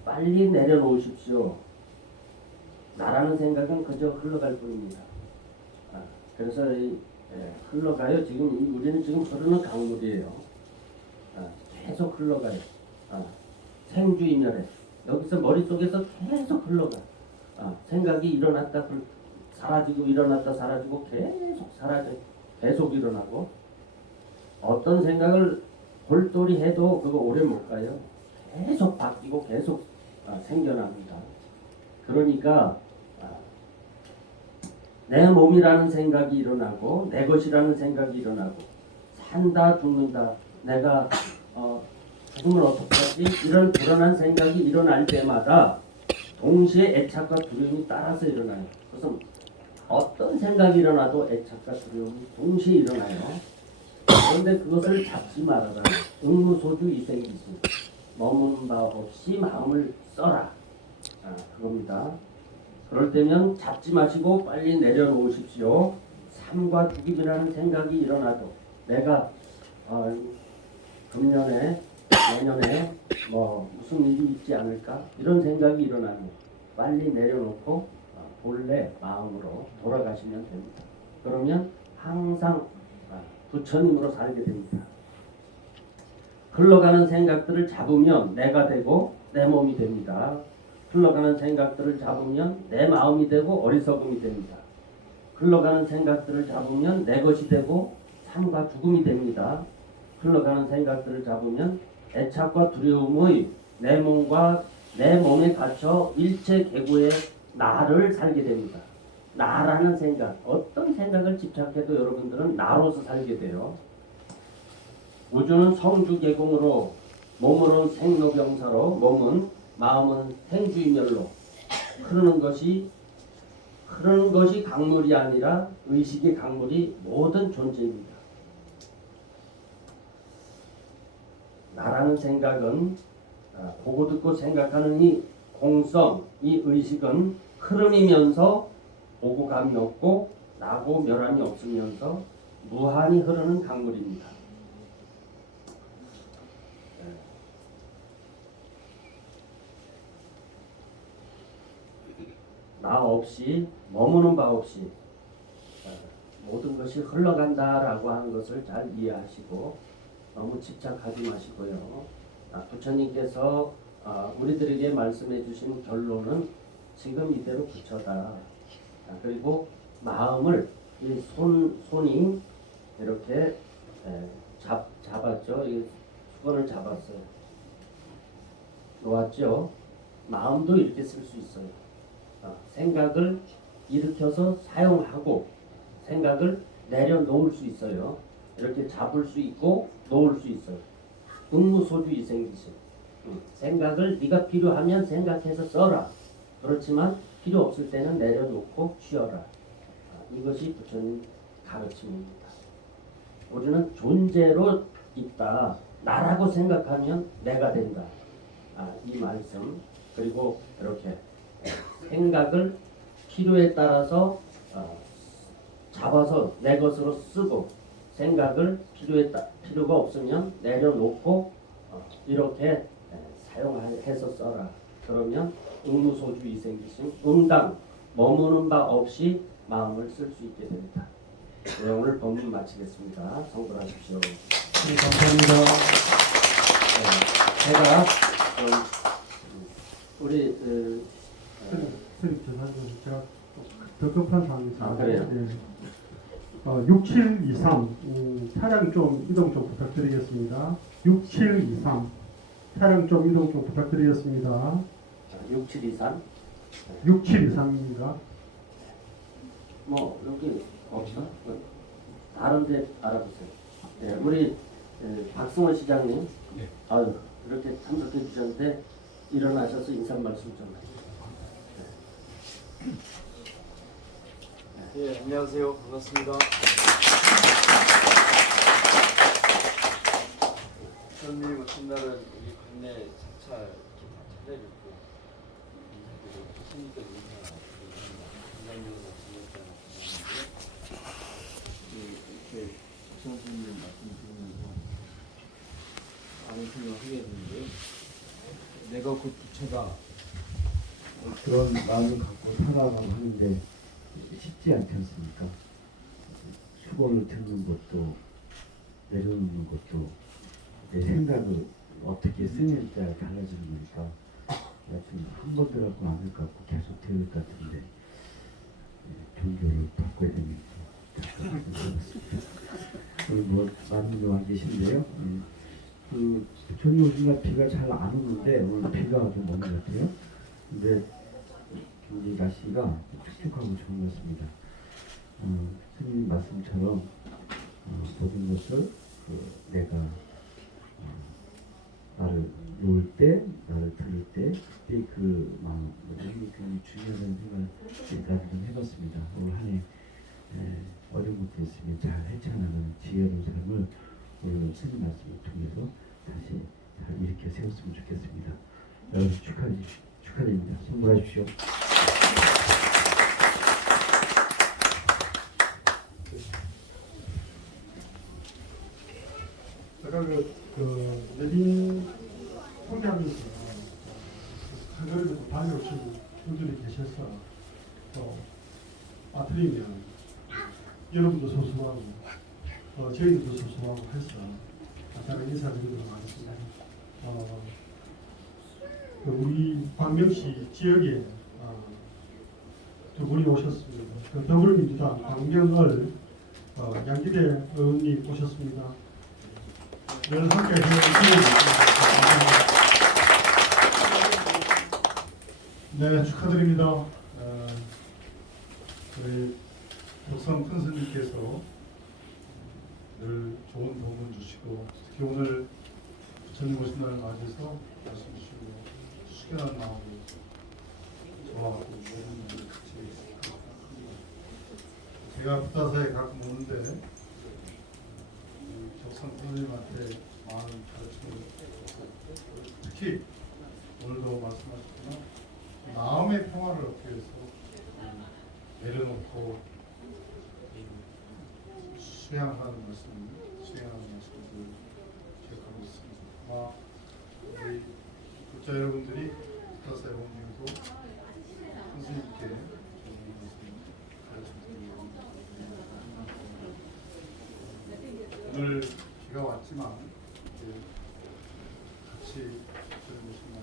빨리 내려놓으십시오. 나라는 생각은 그저 흘러갈 뿐입니다. 그래서 흘러가요. 지금 우리는 지금 흐르는 강물이에요. 계속 흘러가요. 생주이멸에 여기서 머릿속에서 계속 흘러가. 생각이 일어났다 사라지고 일어났다 사라지고 계속 사라져 계속 일어나고 어떤 생각을 골똘히 해도 그거 오래 못 가요. 계속 바뀌고 계속 생겨납니다. 그러니까 내 몸이라는 생각이 일어나고 내 것이라는 생각이 일어나고 산다 죽는다 내가 죽으면 어떡하지? 이런 불안한 생각이 일어날 때마다 동시에 애착과 두려움이 따라서 일어나요. 그래서 어떤 생각이 일어나도 애착과 두려움이 동시에 일어나요. 그런데 그것을 잡지 말아라. 응무소주 이생기심. 머무는 바 없이 마음을 써라. 그겁니다. 그럴 때면 잡지 마시고 빨리 내려놓으십시오. 삶과 죽임이라는 생각이 일어나도 내가 금년에 내년에 무슨 일이 있지 않을까 이런 생각이 일어나면 빨리 내려놓고 본래 마음으로 돌아가시면 됩니다. 그러면 항상 부처님으로 살게 됩니다. 흘러가는 생각들을 잡으면 내가 되고 내 몸이 됩니다. 흘러가는 생각들을 잡으면 내 마음이 되고 어리석음이 됩니다. 흘러가는 생각들을 잡으면 내 것이 되고 삶과 죽음이 됩니다. 흘러가는 생각들을 잡으면 애착과 두려움의 내 몸과 내 몸에 갇혀 일체 계고의 나를 살게 됩니다. 나라는 생각, 어떤 생각을 집착해도 여러분들은 나로서 살게 돼요. 우주는 성주계공으로 몸으로는 생로병사로 몸은 마음은 생주이멸로 흐르는 것이 강물이 아니라 의식의 강물이 모든 존재입니다. 나라는 생각은 보고 듣고 생각하는 이 공성, 이 의식은 흐름이면서 오고 감이 없고 나고 멸함이 없으면서 무한히 흐르는 강물입니다. 나 없이 머무는 바 없이 모든 것이 흘러간다라고 하는 것을 잘 이해하시고 너무 집착하지 마시고요. 부처님께서 우리들에게 말씀해 주신 결론은 지금 이대로 부처다. 그리고 마음을 이 손이 이렇게 잡았죠. 이 수건을 잡았어요. 놓았죠. 마음도 이렇게 쓸 수 있어요. 생각을 일으켜서 사용하고 생각을 내려놓을 수 있어요. 이렇게 잡을 수 있고 놓을 수 있어요. 응무소주 이생기심. 생각을 네가 필요하면 생각해서 써라. 그렇지만 필요 없을 때는 내려놓고 쉬어라. 이것이 부처님 가르침입니다. 우리는 존재로 있다. 나라고 생각하면 내가 된다. 이 말씀. 그리고 이렇게 생각을 필요에 따라서 잡아서 내 것으로 쓰고 생각을 필요가 없으면 내려놓고 이렇게 사용해서 써라. 그러면 응무소주 이생기심 응당 머무는 바 없이 마음을 쓸 수 있게 됩니다. 네, 오늘 법문 마치겠습니다. 성불하십시오. 네, 감사합니다. 제가 우리 선생님 죄송합니다. 제가 더 급한 상황이 있습니다. 그래요? 네. 6723 차량 좀 이동 좀 부탁드리겠습니다. 6723 차량 좀 이동 좀 부탁드리겠습니다. 6723 6723입니다. 여기 없어? 다른 데 알아보세요. 네, 우리 박승원 시장님 이렇게 참석해 주셨는데 일어나셔서 인사 말씀 좀 해주세요. 예, 안녕하세요. 반갑습니다. 부처님 오신 날은 우리 관내 차차 이렇게 다 찾아뵙고 인사드리고 스님들 인사드립니다. 건강적으로 지냈다는 생각인데 이렇게 부처님 말씀 드리면서 많은 생각을 하게 되는데요. 내가 곧 부처다. 그런 마음을 갖고 살아가고 하는데 쉽지 않지 않습니까? 수건을 듣는 것도 내려놓는 것도 내 생각을 어떻게 쓰느냐에 따라 달라지는 거니까 지금 한 번 들어갖고 안 할 것 같고 계속 들을 것 같은데 종교를 바꿔야 되니까 오늘 많은 분 와 계신데요. 부처님 오신 날 비가 잘 안 오는데 오늘 비가 좀 오는 것 같아요. 근데 굉장히 날씨가 촉촉하고 좋은 것 같습니다. 스님 말씀처럼 모든 것을 내가 나를 놓을 때, 나를 들을 때, 그때 그 마음, 굉장히 중요하다는 생각을 다시 좀 해봤습니다. 올 한해 어려운 것도 있으면 잘 헤쳐나가는 지혜로운 삶을 오늘 스님 말씀을 통해서 다시 잘 일으켜 세웠으면 좋겠습니다. 여러분 축하드립니다. 선물하십시오. 제가 내린 소개하면서 한겨레에도 다녀오신 분들이 계셔서 또 빠뜨리면 여러분도 소소하고 저희들도 소소하고 해서 간단하게 인사드리도록 하겠습니다. 우리 광명시 지역에 두 분이 오셨습니다. 더불어민주당 광명을 양기대 의원님 오셨습니다. 늘 함께 해주시면 네, 축하드립니다. 저희 덕성 큰 스님께서 늘 좋은 도움을 주시고 특히 오늘 부처님 오신 날을 맞이해서 말씀 주시고 숙연한 마음으로 저하고 모든 분들 같이 제가 부타사에 가끔 오는데 덕성 선생님한테 많은 가르침을 특히 오늘도 말씀하셨지만 마음의 평화를 얻기 위해서 내려놓고 수행하는 말씀을 기억하고 있습니다. 아마 우리 독자 여러분들이 부타사에 온 이유도 선생님께 좋은 말씀 가르쳐드리고 오늘 비가 왔지만 같이 저를 모시면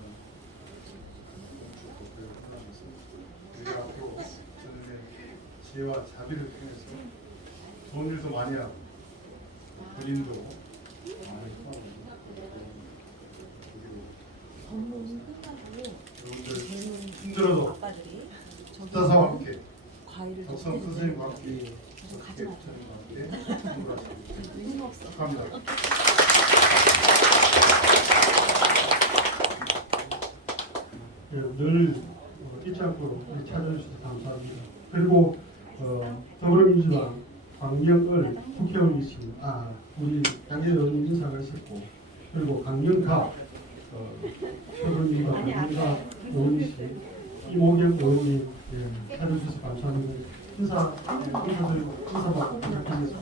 좋고 하나면서 우리가 앞으로 저는 지혜와 자비를 통해서 좋은 일도 많이 하고 본인도 많이 하고 여러분들 힘들어도 부타사와 함께 덕성 선생님과 함께 부처님과 함께 공부하시고 축하합니다. 늘 잊지 않고 찾아주셔서 감사합니다. 그리고 더불어민주당 광명을 국회의원이신 우리 양재 의원님 인사가 있었고 그리고 강명갑 최근님과 강명갑 의원이신 이모경 의원님 찾아주셔서 감사합니다. 인사드리고 인사받고 부탁드리겠습니다.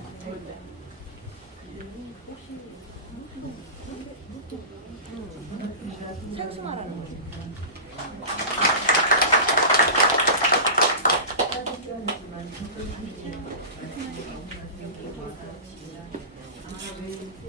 네.